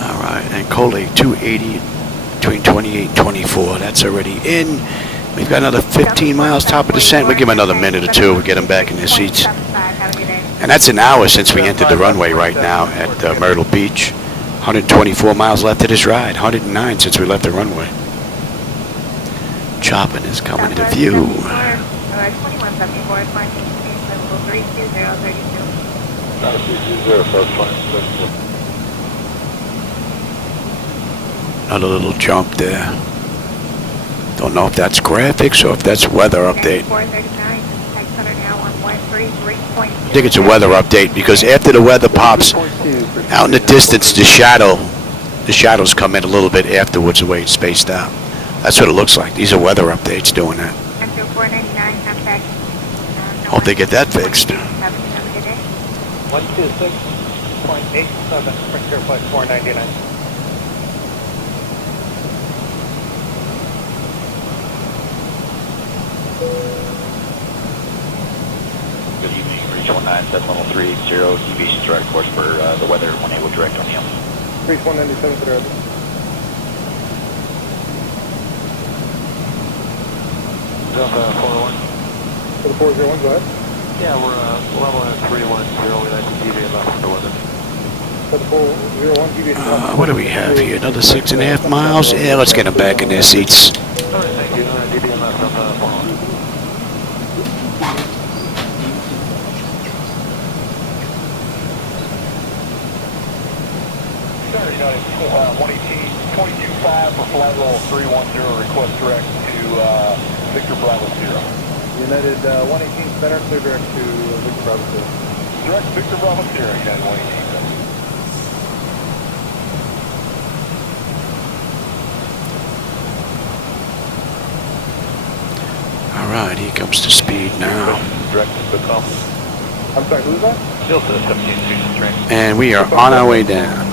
All right, and Coley 280 between 28 and 24. That's already in. We've got another 15 miles top of descent. We'll give them another minute or two. We'll get them back in their seats. And that's an hour since we entered the runway right now at Myrtle Beach. 124 miles left of this ride. 109 since we left the runway. Chopping is coming into view. 2174, climbing change, flight level 32032. 320, Another little jump there. Don't know if that's graphics or if that's weather update. I think it's a weather update because after the weather pops out in the distance, the shadows come in a little bit afterwards the way it's spaced out. That's what it looks like. These are weather updates doing that. Hope they get that fixed. 126.87, Frontier flight 499. Good evening, reach 197 level 380, deviation direct course for the weather, 1A will direct on the Reach 197 to the right. Delta 401. For the 401, go ahead. Yeah, we're level at 310, we like to deviate left from the weather. For the 401, deviation left. What do we have here? Another 6.5 miles? Yeah, let's get them back in their seats. All right, thank you. Deviate left from the 401. United 118.25 for flight level 310, request direct to Victor Bravo 0. United 118 center, clear direct to Victor Bravo 0. Direct Victor Bravo 0, United 118 center. All right, he comes to speed now. Direct to the I'm sorry, who's that? And we are on our way down.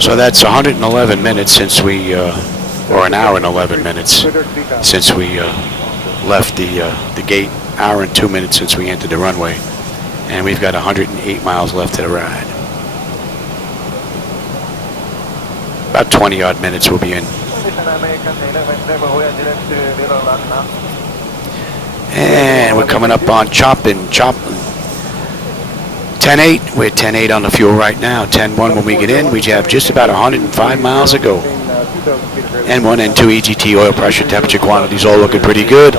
So that's 111 minutes since we, or an hour and 11 minutes since we left the gate. Hour and 2 minutes since we entered the runway. And we've got 108 miles left to the ride. About 20 odd minutes we'll be in. And we're coming up on Choplin. 10-8. We're 10-8 on the fuel right now. 10-1 when we get in. We have just about 105 miles to go. N1, N2, EGT, oil pressure, temperature, quantities all looking pretty good.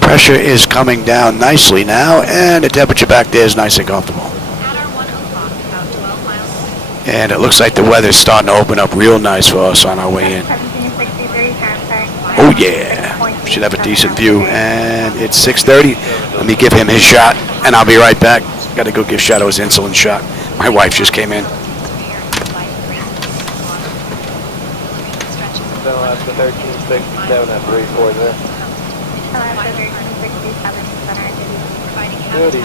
Pressure is coming down nicely now, and the temperature back there is nice and comfortable. And it looks like the weather's starting to open up real nice for us on our way in. Oh yeah, should have a decent view. And it's 6:30. Let me give him his shot, and I'll be right back. Got to go give Shadow his insulin shot. My wife just came in. So after 1367 at 34 there. Goody.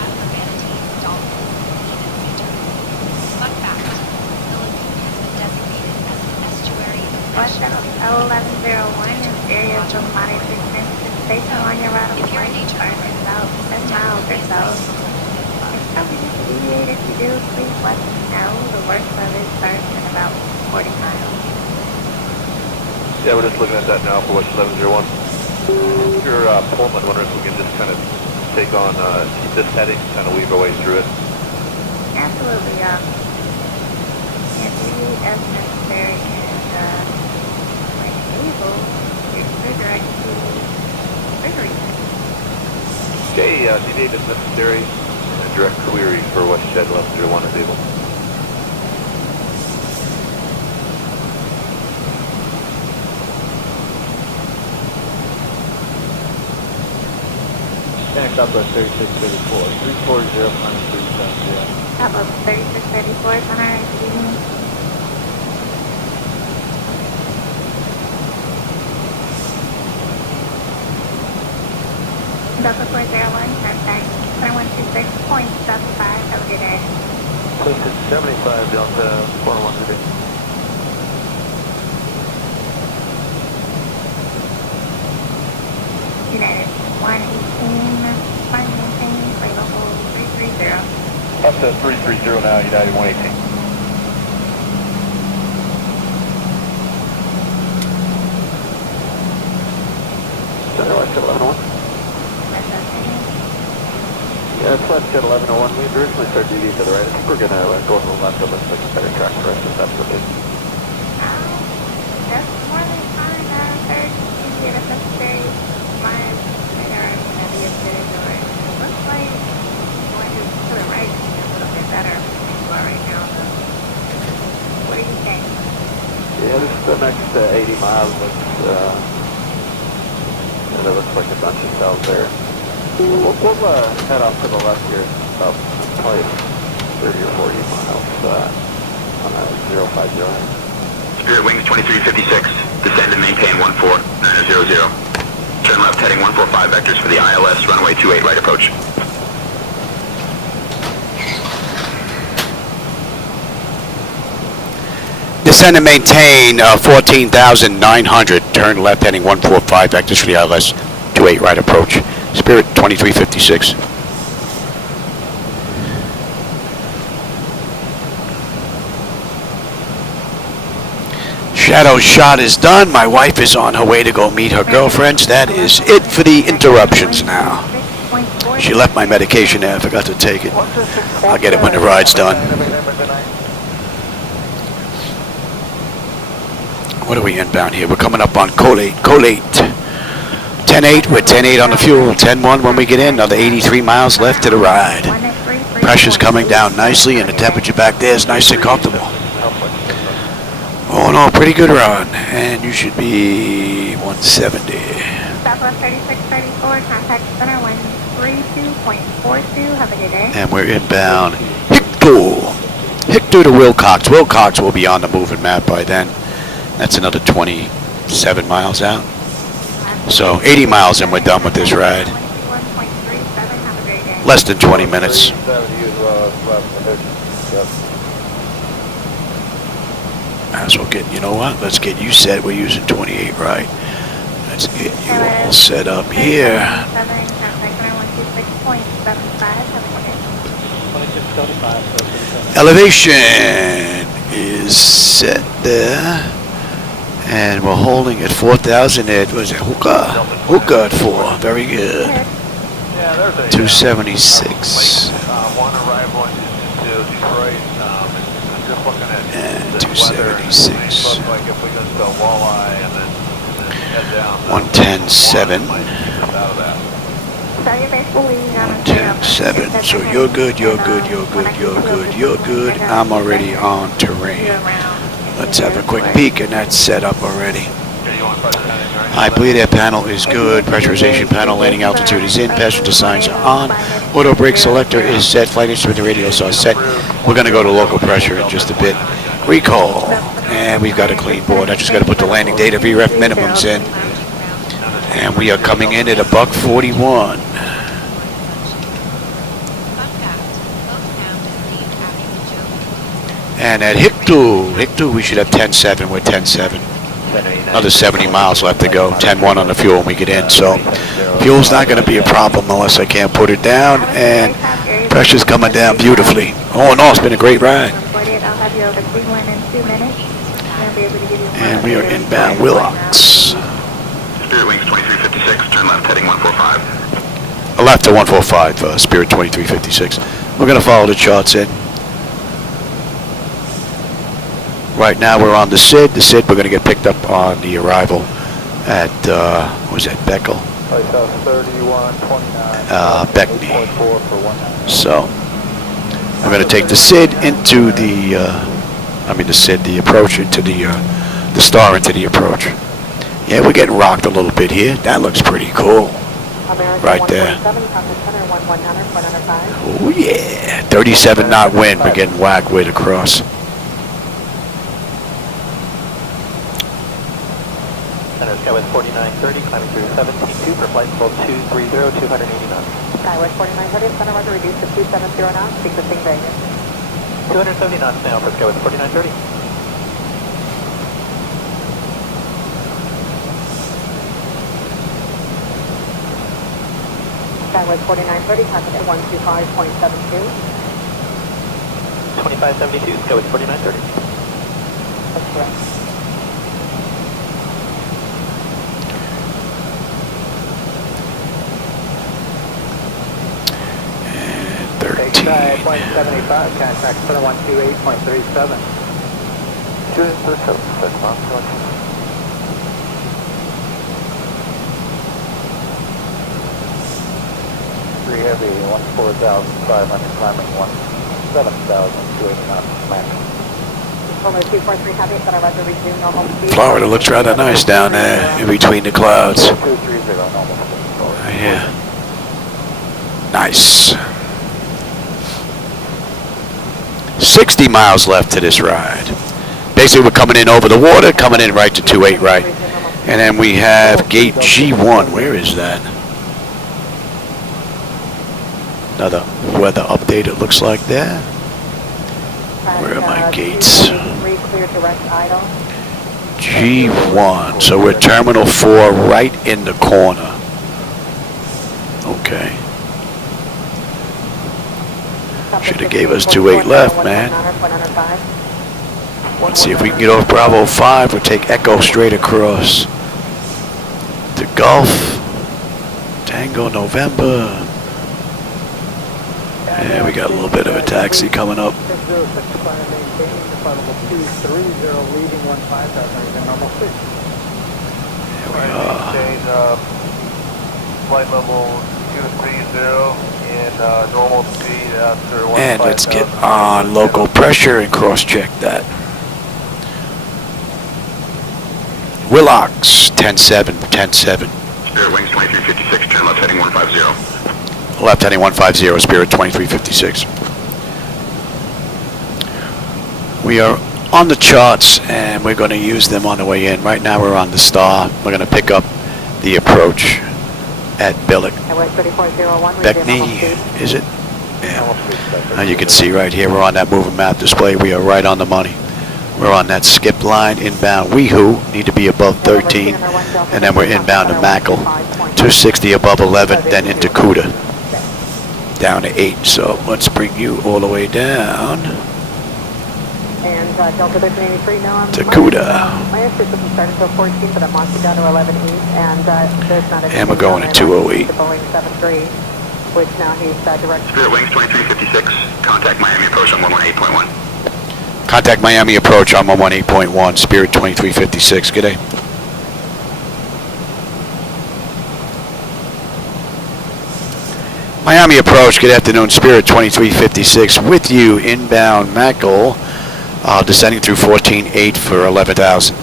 Westbound L1101 is areas of moderate extension station on your route of flight are about 10 miles or so. If something is deviated to do, please let me know. The worst of it starts in about 40 miles. Yeah, we're just looking at that now for West 1101. Your Pullman, wondering if we can just kind of take on, keep this heading, kind of weave our way through it. Absolutely, yeah, do as necessary, and when able, you're direct to Gregory. Okay, deviate as necessary, and direct query for West Shed 1101 is able. Southwest 3634, 340, 370. Southwest 3634 is on our receiving. Delta 401, contact 7126.75, have a good day. 7675 Delta 401 today. United 118, flight maintained, flight level 330. Up to 330 now, United 118. Center West 1101. Yeah, it's West 1101. We originally started DD to the right. I think we're going to go to the left. It looks like a better track for us if that's what it is. That's more than fine. Third, if it's necessary, my radar is going to be a bit ignored. It looks like going to the right is a little bit better than you are right now, though. What do you think? Yeah, this is the next 80 miles. It looks like a bunch of cells there. We'll head off to the left here, about probably 30 or 40 miles on a 050. Spirit Wings 2356, descend and maintain 14900. Turn left heading 145 vectors for the ILS, runway 28 right approach. Descend and maintain 14,900. Turn left heading 145 vectors for the ILS, 28 right approach. Spirit 2356. Shadow's shot is done. My wife is on her way to go meet her girlfriends. That is it for the interruptions now. She left my medication there. I forgot to take it. I'll get it when the ride's done. What are we inbound here? We're coming up on Colate. 10-8. We're 10-8 on the fuel. 10-1 when we get in. Another 83 miles left to the ride. Pressure's coming down nicely, and the temperature back there is nice and comfortable. All in all, pretty good run. And you should be 170. Southwest 3634, contact center 132.42. Have a good day. And we're inbound. Hictor to Wilcox. Wilcox will be on the moving map by then. That's another 27 miles out. So 80 miles and we're done with this ride. Less than 20 minutes. As we'll get, you know what? Let's get you set. We're using 28, right? Let's get you all set up here. Elevation is set there. And we're holding at 4,000 at, was it hookah at 4. Very good. 276. One arrival into Detroit. Just looking at and the 276. Looks like if we go to Walleye and then head down. 110.7. 110.7. So you're good, you're good, you're good, you're good, you're good. I'm already on terrain. Let's have a quick peek, and that's set up already. I believe that panel is good. Pressurization panel, landing altitude is in. Passenger signs are on. Auto brake selector is set. Flight instrument and radios are set. We're going to go to local pressure in just a bit. Recall, and we've got a clean board. I just got to put the landing data VREF minimums in, and we are coming in at a $141. And at Hictu, we should have 10.7. We're 10.7. Another 70 miles left to go. 10.1 on the fuel when we get in. So fuel's not going to be a problem unless I can't put it down. And pressure's coming down beautifully. All in all, it's been a great ride. And we are inbound Willocks. Spirit Wings 2356, turn left heading 145. A left to 145, Spirit 2356. We're going to follow the charts in. Right now we're on the SID. The SID, we're going to get picked up on the arrival at, what was that, Beckel? Beckney. So, I'm going to take the SID into the, the approach into the star into the approach. Yeah, we're getting rocked a little bit here. That looks pretty cool. Right there. Oh yeah, 37 knot wind. We're getting whacked way across. Skywest 4930, climbing through 17.2 for flight level 230, 280 knots. Skywest 4930, center weather reduced to 270 knots, sequencing Vegas. 270 knots now for Skywest 4930. Skywest 4930, contact at 125.72. 2572, Skywest 4930. That's correct. Side 0.75, contact center 128.37. 237, miles. 3 heavy, 14,500, climbing 17,280 knots, max. Florida looks rather nice down there in between the clouds. 230, normal. Yeah. Nice. 60 miles left to this ride. Basically, we're coming in over the water, coming in right to 28 right. And then we have gate G1. Where is that? Another weather update, it looks like there. Where are my gates? G1. So we're Terminal 4 right in the corner. Okay. Should have gave us 28 left, man. Let's see if we can get off Bravo 5 or take Echo straight across to Gulf, Tango, November. Yeah, we got a little bit of a taxi coming up. Here we are. Flight level 230 in normal speed after 1. And let's get on local pressure and cross-check that. Willocks, 10-7, 10-7. Spirit Wings 2356, turn left heading 150. Left heading 150, Spirit 2356. We are on the charts and we're going to use them on the way in. Right now we're on the star. We're going to pick up the approach at Billick. Beckney, is it? Now you can see right here, we're on that moving map display. We are right on the money. We're on that skip line inbound Weehoo, need to be above 13, and then we're inbound to Mackle, 260 above 11, then into Cuda, down to 8. So let's bring you all the way down And Delta 1383, no, I'm to Cuda. My airspace doesn't start until 14, but I'm launching down to 11.8, and there's not a... And we're going to 208. The Boeing 73, which now he's direct... Spirit Wings 2356, contact Miami approach on 118.1. Contact Miami approach on 118.1, Spirit 2356. Good day. Miami approach, good afternoon, Spirit 2356 with you inbound Mackle, descending through 14.8 for 11,000.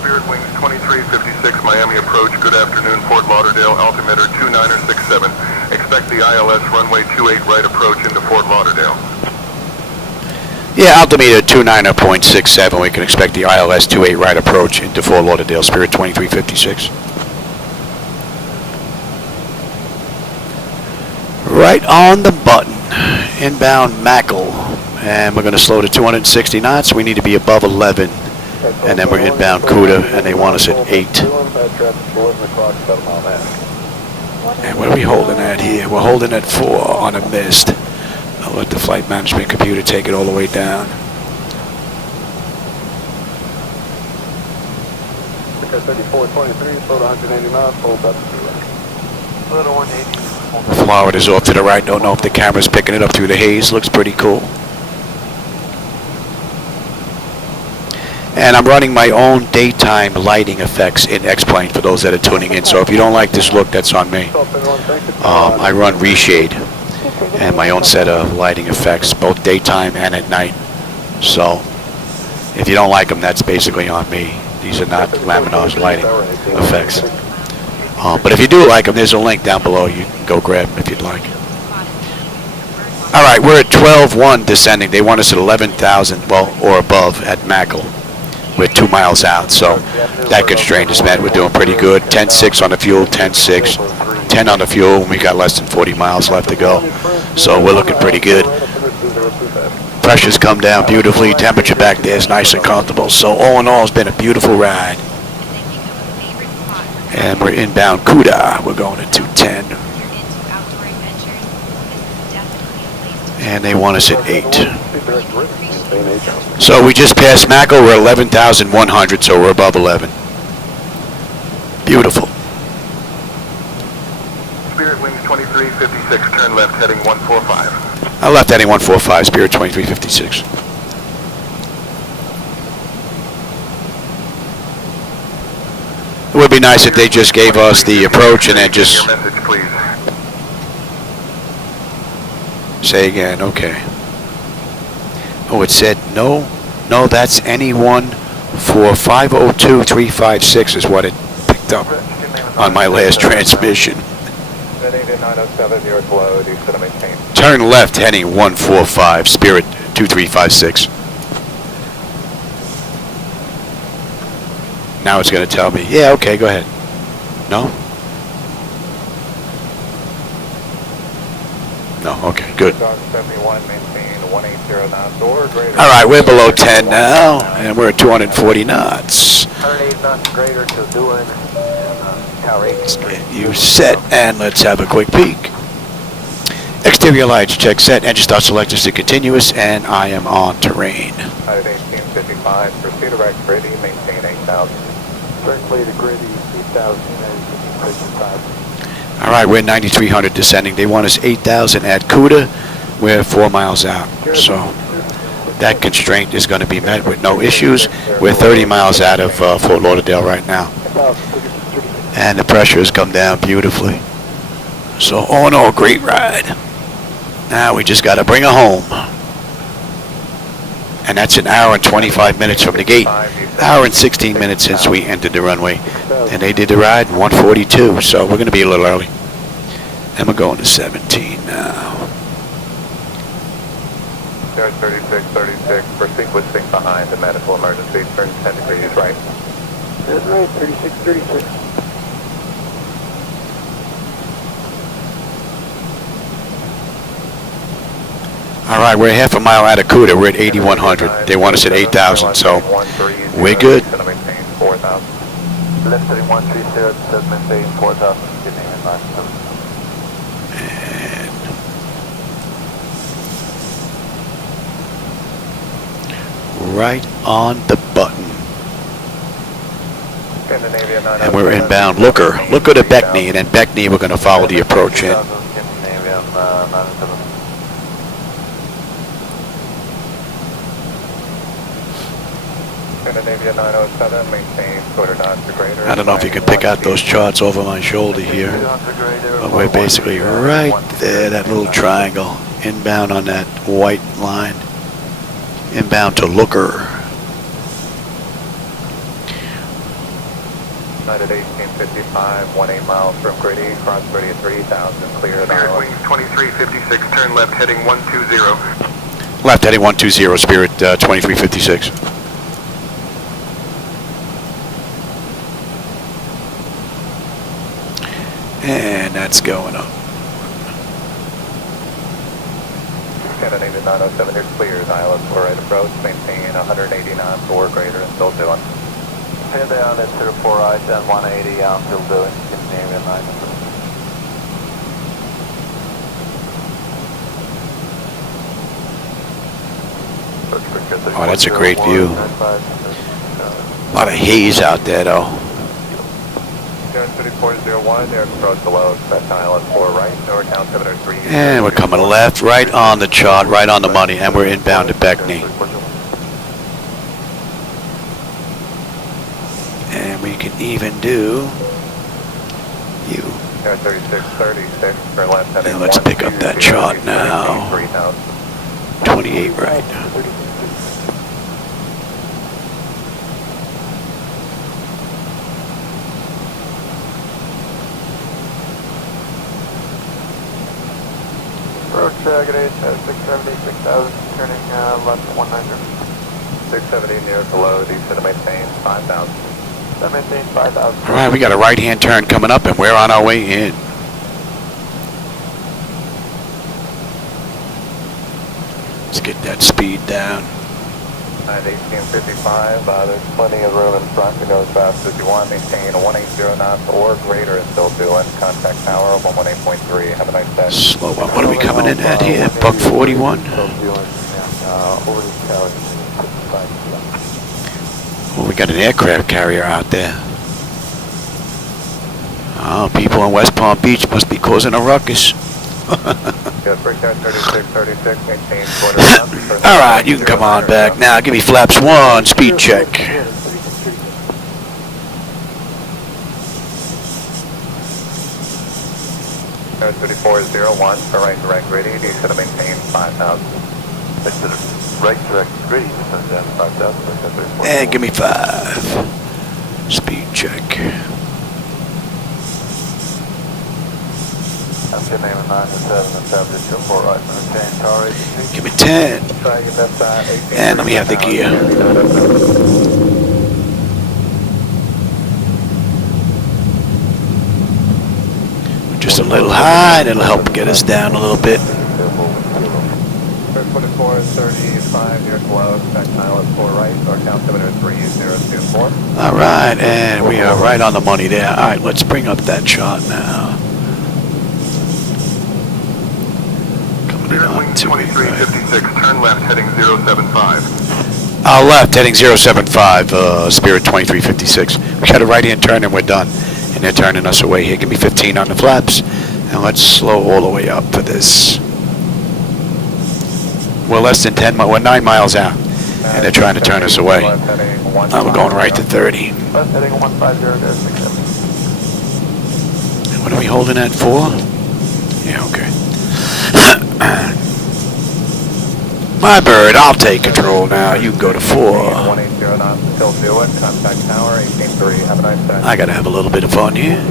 Spirit Wings 2356, Miami approach, good afternoon, Fort Lauderdale, altimeter 2967. Expect the ILS runway 28 right approach into Fort Lauderdale. Yeah, altimeter 29.67. We can expect the ILS 28 right approach into Fort Lauderdale, Spirit 2356. Right on the button, inbound Mackle, and we're going to slow to 260 knots. We need to be above 11, and then we're inbound Cuda, and they want us at 8. And what are we holding at here? We're holding at 4 on a mist. I'll let the flight management computer take it all the way down. Okay, 3423, slow to 180 knots, hold up to slow to 180. Florida's off to the right. Don't know if the camera's picking it up through the haze. Looks pretty cool. And I'm running my own daytime lighting effects in X-Plane for those that are tuning in. So if you don't like this look, that's on me. I run Reshade and my own set of lighting effects, both daytime and at night. So if you don't like them, that's basically on me. These are not Laminar's lighting effects. But if you do like them, there's a link down below. You can go grab them if you'd like. All right, we're at 12.1 descending. They want us at 11,000, well, or above at Mackle. We're 2 miles out, so that constraint is met. We're doing pretty good. 10.6 on the fuel, 10.6, 10 on the fuel, and we got less than 40 miles left to go. So we're looking pretty good. Pressure's come down beautifully. Temperature back there is nice and comfortable. So all in all, it's been a beautiful ride. And we're inbound Cuda. We're going at 210. And they want us at 8. So we just passed Mackle. We're 11,100, so we're above 11. Beautiful. Spirit Wings 2356, turn left heading 145. I left heading 145, Spirit 2356. It would be nice if they just gave us the approach and then just... Say again, okay. Oh, it said no, that's anyone for 502-356 is what it picked up on my last transmission. Turn left heading 145, Spirit 2356. Now it's going to tell me, yeah, okay, go ahead. No? No, okay, good. All right, we're below 10 now, and we're at 240 knots. 108 knots greater to doing You set, and let's have a quick peek. Exterior lights check set, engine start selectors to continuous, and I am on terrain. 1855, proceed direct griddy, maintain 8,000. Directly to griddy, 8,000, and 55. All right, we're 9,300 descending. They want us 8,000 at Cuda. We're 4 miles out, so that constraint is going to be met with no issues. We're 30 miles out of Fort Lauderdale right now, and the pressure has come down beautifully. So all in all, great ride. Now we just got to bring her home, and that's an hour and 25 minutes from the gate. Hour and 16 minutes since we entered the runway, and they did the ride in 142. So we're going to be a little early, and we're going to 17 now. 3636, for sequencing behind the medical emergency, turn 10 degrees right. That's right, 3636. All right, we're half a mile out of CUDA. We're at 8,100. They want us at 8,000, so we're good. Left 3130, says maintain 4,000, getting in 97. Right on the button. And we're inbound Looker to Beckney, and then Beckney we're going to follow the approach in. I don't know if you can pick out those charts over my shoulder here, but we're basically right there, that little triangle, inbound on that white line, inbound to Looker. United 1855, 18 miles from Grady, cross Grady at 3,000, clear. Spirit Wings 2356, turn left heading 120. Left heading 120, Spirit 2356. And that's going up. Scandinavian 907, you're clear. ILS 4 right approach, maintain 180 knots or greater and still doing. Pin down at 04 right, down 180, I'm still doing. Scandinavian 907. Oh, that's a great view. A lot of haze out there, though. 3401, there's approach below, expect ILS 4 right, or altimeter 3. And we're coming left, right on the chart, right on the money, and we're inbound to Beckney. And we can even do you. 3636 for left heading. And let's pick up that chart now. 28 right. Approach Grenade 670, 6,000, turning left 190. 670 near below, descend to maintain 5,000. Maintain 5,000. All right, we got a right-hand turn coming up, and we're on our way in. Let's get that speed down. At 1855, there's plenty of room in front to go as fast as you want. Maintain 180 knots or greater and still doing. Contact tower 118.3. Have a nice day. Slow up. What are we coming in at here? Buck 41? Oh, we got an aircraft carrier out there. Oh, people in West Palm Beach must be causing a ruckus. All right, you can come on back. Now, give me flaps 1, speed check. 3401 for right direct ready. You should have maintained 5,000. Right direct ready. You should have 5,000. And give me 5. Speed check. I'm getting name 907 established to 4 right maintain car agency. Give me 10. Try your left side 18. And let me have the gear. Just a little high, that'll help get us down a little bit. 2435 near below, expect ILS 4 right, or altimeter 3024. All right, and we are right on the money there. All right, let's bring up that shot now. Coming in on 2356, turn left heading 075. Left heading 075, Spirit 2356. We got a right-hand turn and we're done. And they're turning us away here. Give me 15 on the flaps. And let's slow all the way up for this. We're less than 10 miles. We're 9 miles out. And they're trying to turn us away. Now we're going right to 30. Left heading 150-67. And what are we holding at, 4? Yeah, okay. My bird, I'll take control now. You can go to 4. 180 knots until doing. Contact tower 183. Have a nice day. I gotta have a little bit of fun here.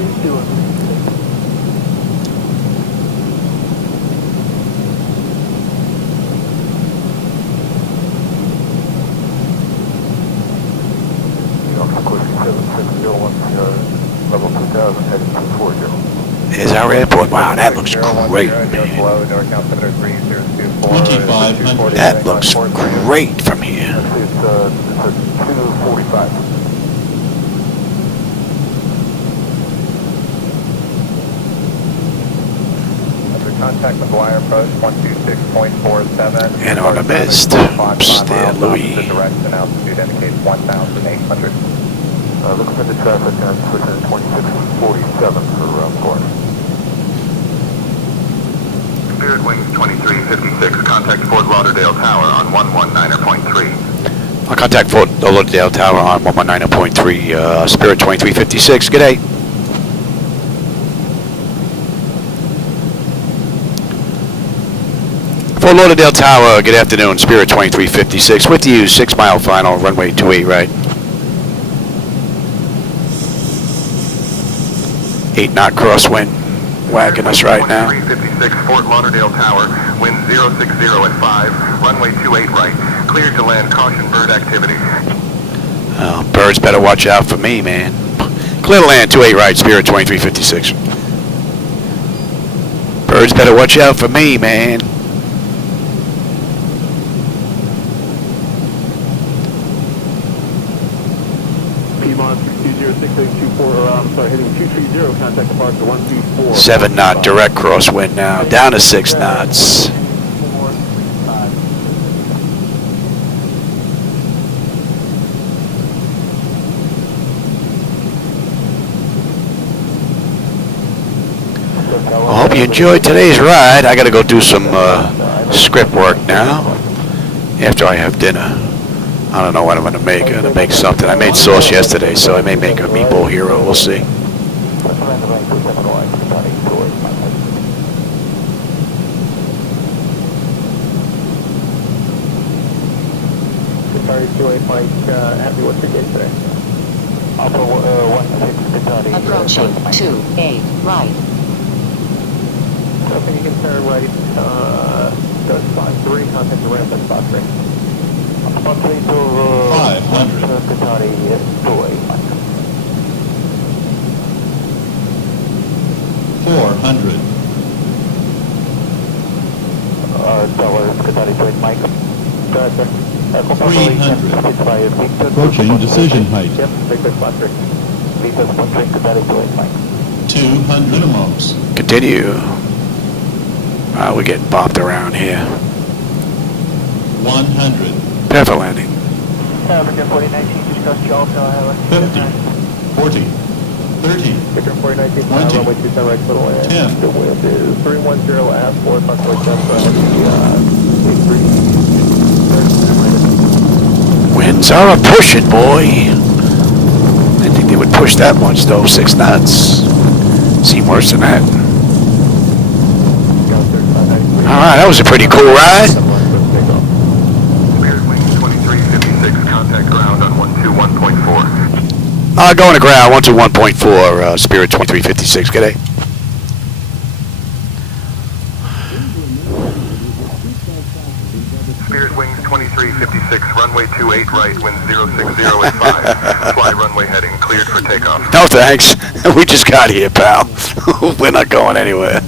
Level 2000 heading 240. There's our airport. Wow, that looks great, man. Below, door altimeter 3024. That looks great from here. It's a 245. Contact McGuire approach 126.47. And on the mist, oops, there, Louis. The direction altitude indicates 1,800. Looking for the traffic on switching 2647 for port. Spirit Wings 2356, contact Fort Lauderdale Tower on 119.3. I'll contact Fort Lauderdale Tower on 119.3, Spirit 2356, good day. Fort Lauderdale Tower, good afternoon, Spirit 2356, with you, 6 mile final, runway 28 right. 8 knot crosswind, whacking us right now. 2356, Fort Lauderdale Tower, wind 060 at 5, runway 28 right, cleared to land, caution bird activity. Oh, birds better watch out for me, man. Clear to land, 28 right, Spirit 2356. Birds better watch out for me, man. Heading 230, contact departure 124. 7 knot direct crosswind now, down to 6 knots. I hope you enjoyed today's ride. I gotta go do some script work now after I have dinner. I don't know what I'm gonna make. I'm gonna make something. I made sauce yesterday, so I may make a meatball hero. We'll see. Happy with the gate today. Approaching 28 right. Something you can turn right, spot 3, contact the ramp at spot 3. 500. 400. Mike. 300. Approaching decision height. Yep, big spot 3. 200 minimums. Continue. We're getting bopped around here. 100. Perfect landing. 4019, just crossed you also, 50. 40. 30. Victor 4019, 20. runway 27 right, little land. 10. The wind is 310 at 4, approximately 10, Winds are a pushing, boy. I didn't think they would push that much, though. 6 knots. Seem worse than that. Alright, that was a pretty cool ride. Spirit Wings 2356, contact ground on 121.4. Going to ground, 121.4, Spirit 2356, good day. Spirit Wings 2356, runway 28 right, wind 060 at 5. Fly runway heading, cleared for takeoff. No thanks. We just got here, pal. We're not going anywhere.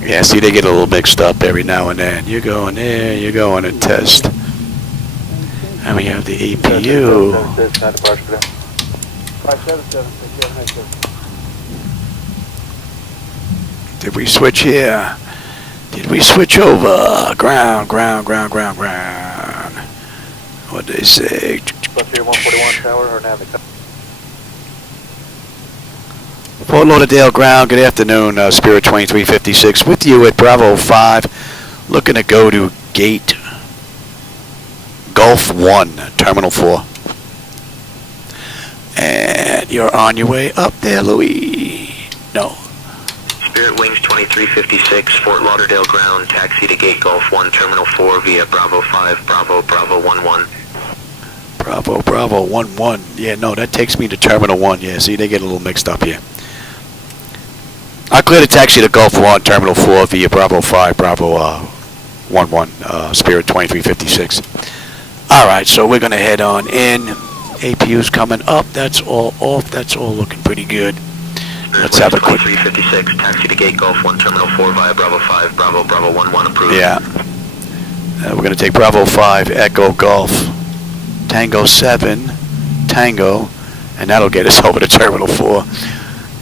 Yeah, see, they get a little mixed up every now and then. You're going there, you're going to test. And we have the APU. Did we switch here? Did we switch over? Ground. What'd they say? Fort Lauderdale ground, good afternoon, Spirit 2356, with you at Bravo 5, looking to go to gate Gulf 1, Terminal 4. And you're on your way up there, Louis. No. Spirit Wings 2356, Fort Lauderdale ground, taxi to gate Gulf 1, Terminal 4 via Bravo 5, Bravo 11. Bravo 11. Yeah, no, that takes me to Terminal 1. Yeah, see, they get a little mixed up here. I cleared a taxi to Gulf 1, Terminal 4 via Bravo 5, Bravo 11, Spirit 2356. Alright, so we're going to head on in. APU's coming up. That's all off. That's all looking pretty good. Let's have a quick... 2356, taxi to gate Golf 1 Terminal 4 via Bravo 5, Bravo 11 approved. Yeah. We're going to take Bravo 5, Echo Golf, Tango 7, Tango, and that'll get us over to Terminal 4. All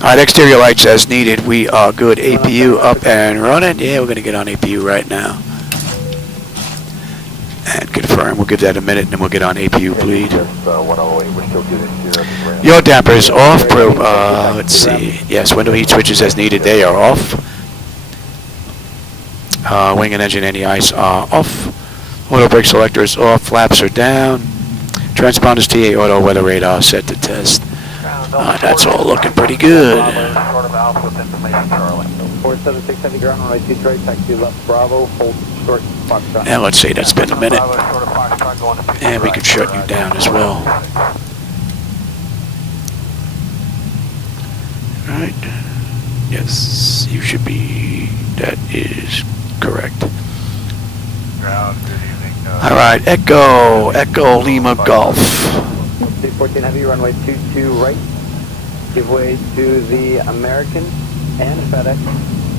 right, exterior lights as needed. We are good. APU up and running. Yeah, we're going to get on APU right now. And confirm. We'll give that a minute, and then we'll get on APU bleed. Your damper is off. Let's see. Yes, window heat switches as needed. They are off. Wing and engine anti-ice are off. Auto brake selector is off. Flaps are down. Transponders TA auto weather radar set to test. That's all looking pretty good. 476 heavy ground runway 23 right, taxi left Bravo, hold short Foxtrot. And let's say that's been a minute. And we can shut you down as well. Alright. Yes, you should be. That is correct. Alright, Echo Lima Golf. 214 heavy runway 22 right. Give way to the American and FedEx.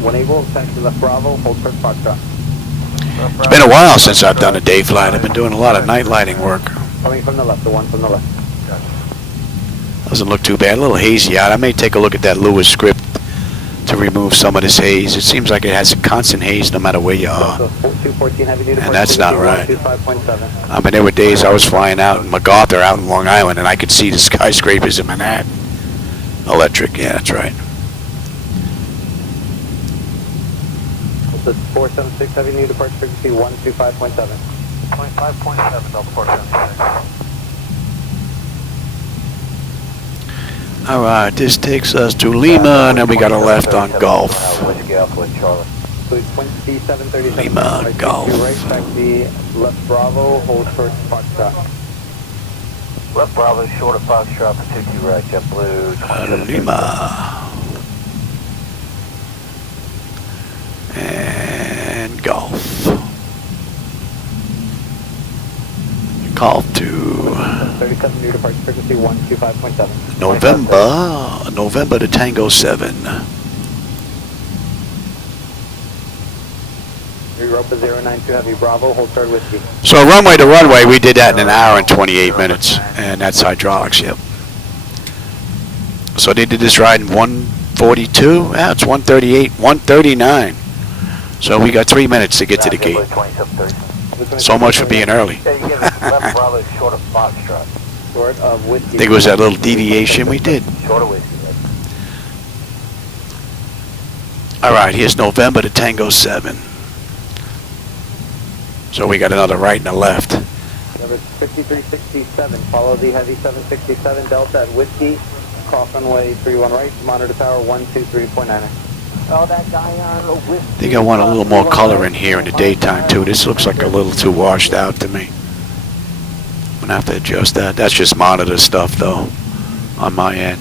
When able, taxi left Bravo, hold short Foxtrot. It's been a while since I've done a day flight. I've been doing a lot of night lighting work. Coming from the left, the one from the left. Doesn't look too bad. A little hazy out. I may take a look at that Lewis script to remove some of this haze. It seems like it has a constant haze no matter where you are. And that's not right. I mean, there were days I was flying out in MacArthur out in Long Island and I could see the skyscrapers in Manhattan. Electric, yeah, that's right. 476 heavy, new departure frequency 125.7. 25.7, Delta 476. Alright, this takes us to Lima, and then we got a left on Golf. Lima, Golf. Right, taxi left Bravo, hold short Foxtrot. Left Bravo, short of Foxtrot for 22 right, JetBlue. Lima. And Golf. Golf to 37 new departure frequency 125.7. November to Tango 7. Europa 092 heavy Bravo, hold short whiskey. So runway to runway, we did that in an hour and 28 minutes, and that's hydraulics, yep. So they did this ride in 142, yeah, it's 138, 139. So we got 3 minutes to get to the gate. So much for being early. I think it was that little deviation we did. Alright, here's November to Tango 7. So we got another right and a left. 5367, follow the heavy 767 Delta at Whiskey, cross runway 31 right, monitor tower 123.9. Oh, that guy on I think I want a little more color in here in the daytime too. This looks like a little too washed out to me. I'm gonna have to adjust that. That's just monitor stuff though, on my end.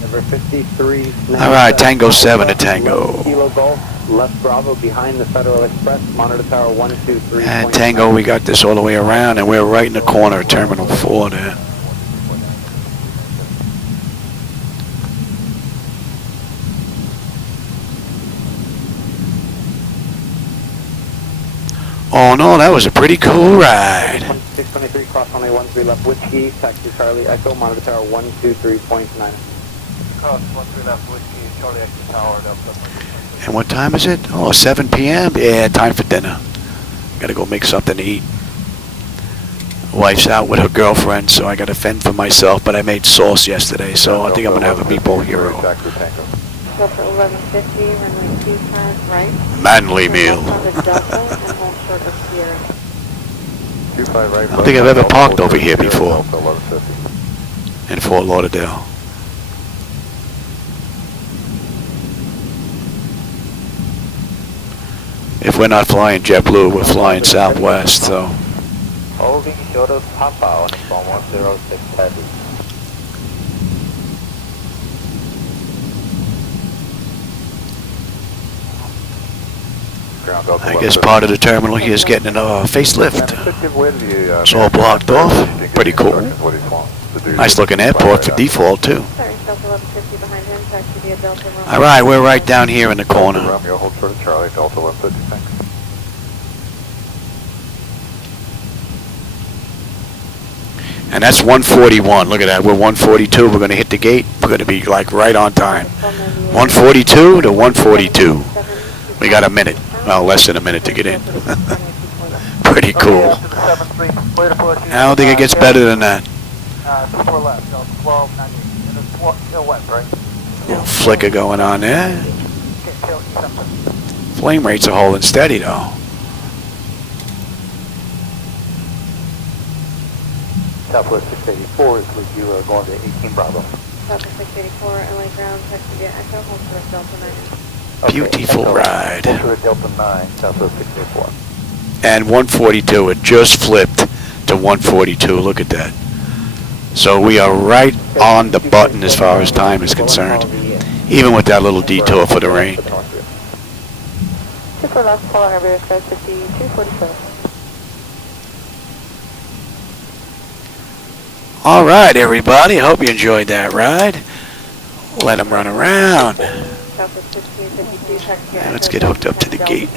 Number 53. Alright, Tango 7 to Tango. Kilo Golf, left Bravo behind the Federal Express, monitor tower 123. And Tango, we got this all the way around and we're right in the corner of Terminal 4 there. Oh no, that was a pretty cool ride. 623, cross runway 13 left Whiskey, taxi Charlie Echo, monitor tower 123.9. Cross 13 left Whiskey, Charlie Echo Tower. And what time is it? Oh, 7 p.m.? Yeah, time for dinner. Gotta go make something to eat. Wife's out with her girlfriend, so I gotta fend for myself, but I made sauce yesterday, so I think I'm gonna have a meatball hero. Go for 1150, runway 25 right. Manly meal. Delta and hold short of Sierra. I don't think I've ever parked over here before. In Fort Lauderdale. If we're not flying JetBlue, we're flying Southwest, so. Holding short of Papa on 106 heavy. I guess part of the terminal here is getting a facelift. It's all blocked off. Pretty cool. Nice looking airport for default too. Sorry, Delta 1150 behind him, taxi via All right, we're right down here in the corner. Romeo, hold short of Charlie, Delta 156. And that's 141. Look at that. We're 142. We're going to hit the gate. We're going to be like right on time. 142 to 142. We got a minute. Well, less than a minute to get in. Pretty cool. I don't think it gets better than that. 4 left, 1298. And it's west, right? Little flicker going on there. Flame rates are holding steady though. Southwest 684 is with you going to 18 Bravo. Southwest 684, LA ground, text via Echo, hold short of Delta 9. Beautiful ride. Hold short of Delta 9, Southwest 684. And 142, it just flipped to 142. Look at that. So we are right on the button as far as time is concerned, even with that little detour for the rain. 24 left, follow Airbus 5247. All right, everybody. I hope you enjoyed that ride. Let them run around. Now let's get hooked up to the gate.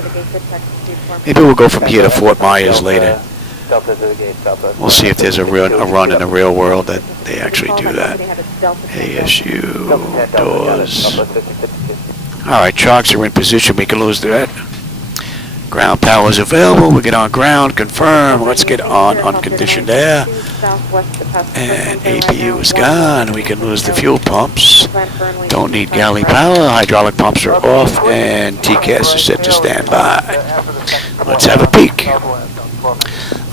Maybe we'll go from here to Fort Myers later. We'll see if there's a run in the real world that they actually do that. ASU doors. All right, chalks are in position. We can lose that. Ground power is available. We get on ground. Confirm. Let's get on unconditioned air. And APU is gone. We can lose the fuel pumps. Don't need galley power. Hydraulic pumps are off. And TCAS is set to stand by. Let's have a peek.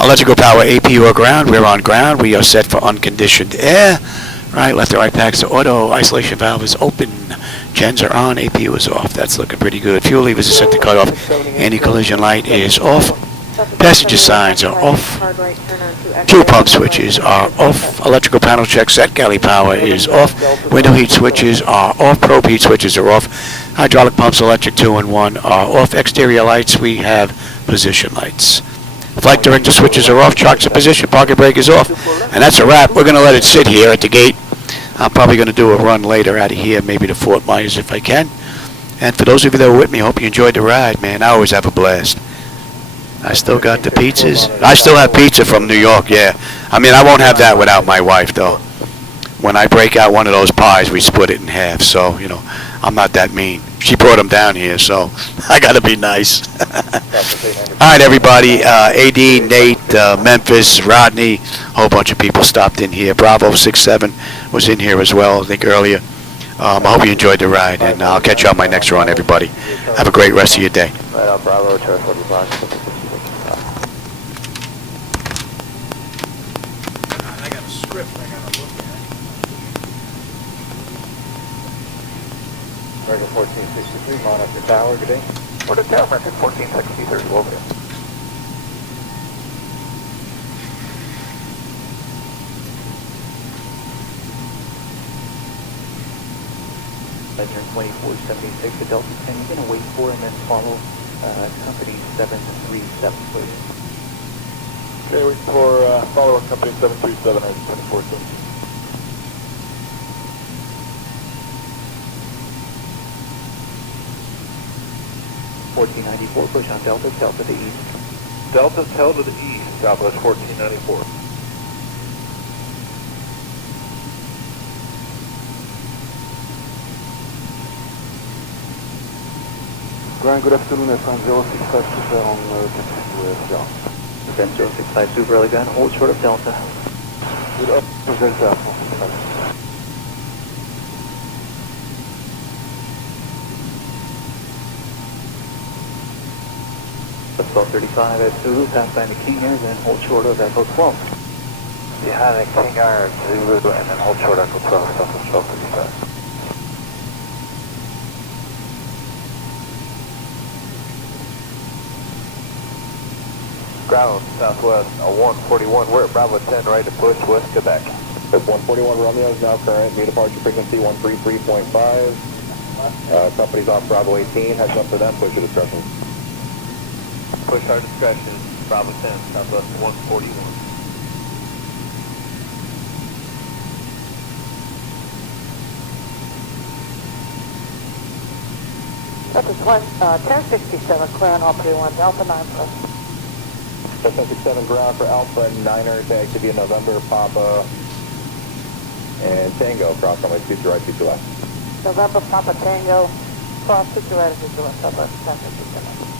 Electrical power, APU or ground. We're on ground. We are set for unconditioned air. Right, left to right packs. The auto isolation valve is open. Gens are on. APU is off. That's looking pretty good. Fuel levers are set to cut off. Anti-collision light is off. Passenger signs are off. Fuel pump switches are off. Electrical panel check set. Galley power is off. Window heat switches are off. Probe heat switches are off. Hydraulic pumps, electric 2 and 1 are off. Exterior lights, we have position lights. Flight director switches are off. Chocks are position. Parking brake is off. And that's a wrap. We're going to let it sit here at the gate. I'm probably going to do a run later out of here, maybe to Fort Myers if I can. And for those of you that were with me, I hope you enjoyed the ride, man. I always have a blast. I still got the pizzas. I still have pizza from New York, yeah. I mean, I won't have that without my wife, though. When I break out one of those pies, we split it in half. So, you know, I'm not that mean. She brought them down here, so I got to be nice. All right, everybody. AD, Nate, Memphis, Rodney, a whole bunch of people stopped in here. Bravo 67 was in here as well, I think, earlier. I hope you enjoyed the ride, and I'll catch you on my next run, everybody. Have a great rest of your day. Right on Bravo, Charles 45. I got a script I got to look at. American 1463, monitor tower, good day. What is tower, American 1463, over. Legend 2476 to Delta 10, you're going to wait for and then follow company 737, please. Okay, wait for follow company 737 or 2476. 1494, push on Delta, Delta to the east. Delta's held to the east, Southwest 1494. Ground, good afternoon, FM 065 Super on Delta. FM 065 Super, early gun, hold short of Delta. Good up to Delta. That's 1235 at Zulu, pass by the King Air, then hold short of Echo 12. Behind the King Air, Zulu, and then hold short Echo 12, Southwest 1235. Ground, Southwest 141, we're at Bravo 10, right to push West Quebec. That's 141 Romeo is now current, new departure frequency 133.5. Company's off Bravo 18, heads up for them, push your discretion. Push our discretion, Bravo 10, Southwest 141. This is 1067, clear on all 31, Delta 9 plus. 1067 ground for Alpha 9er, tag to be in November, Papa, and Tango, cross runway 22 right, 22 left. November, Papa Tango, cross 22 right, 22 left, Delta 1067.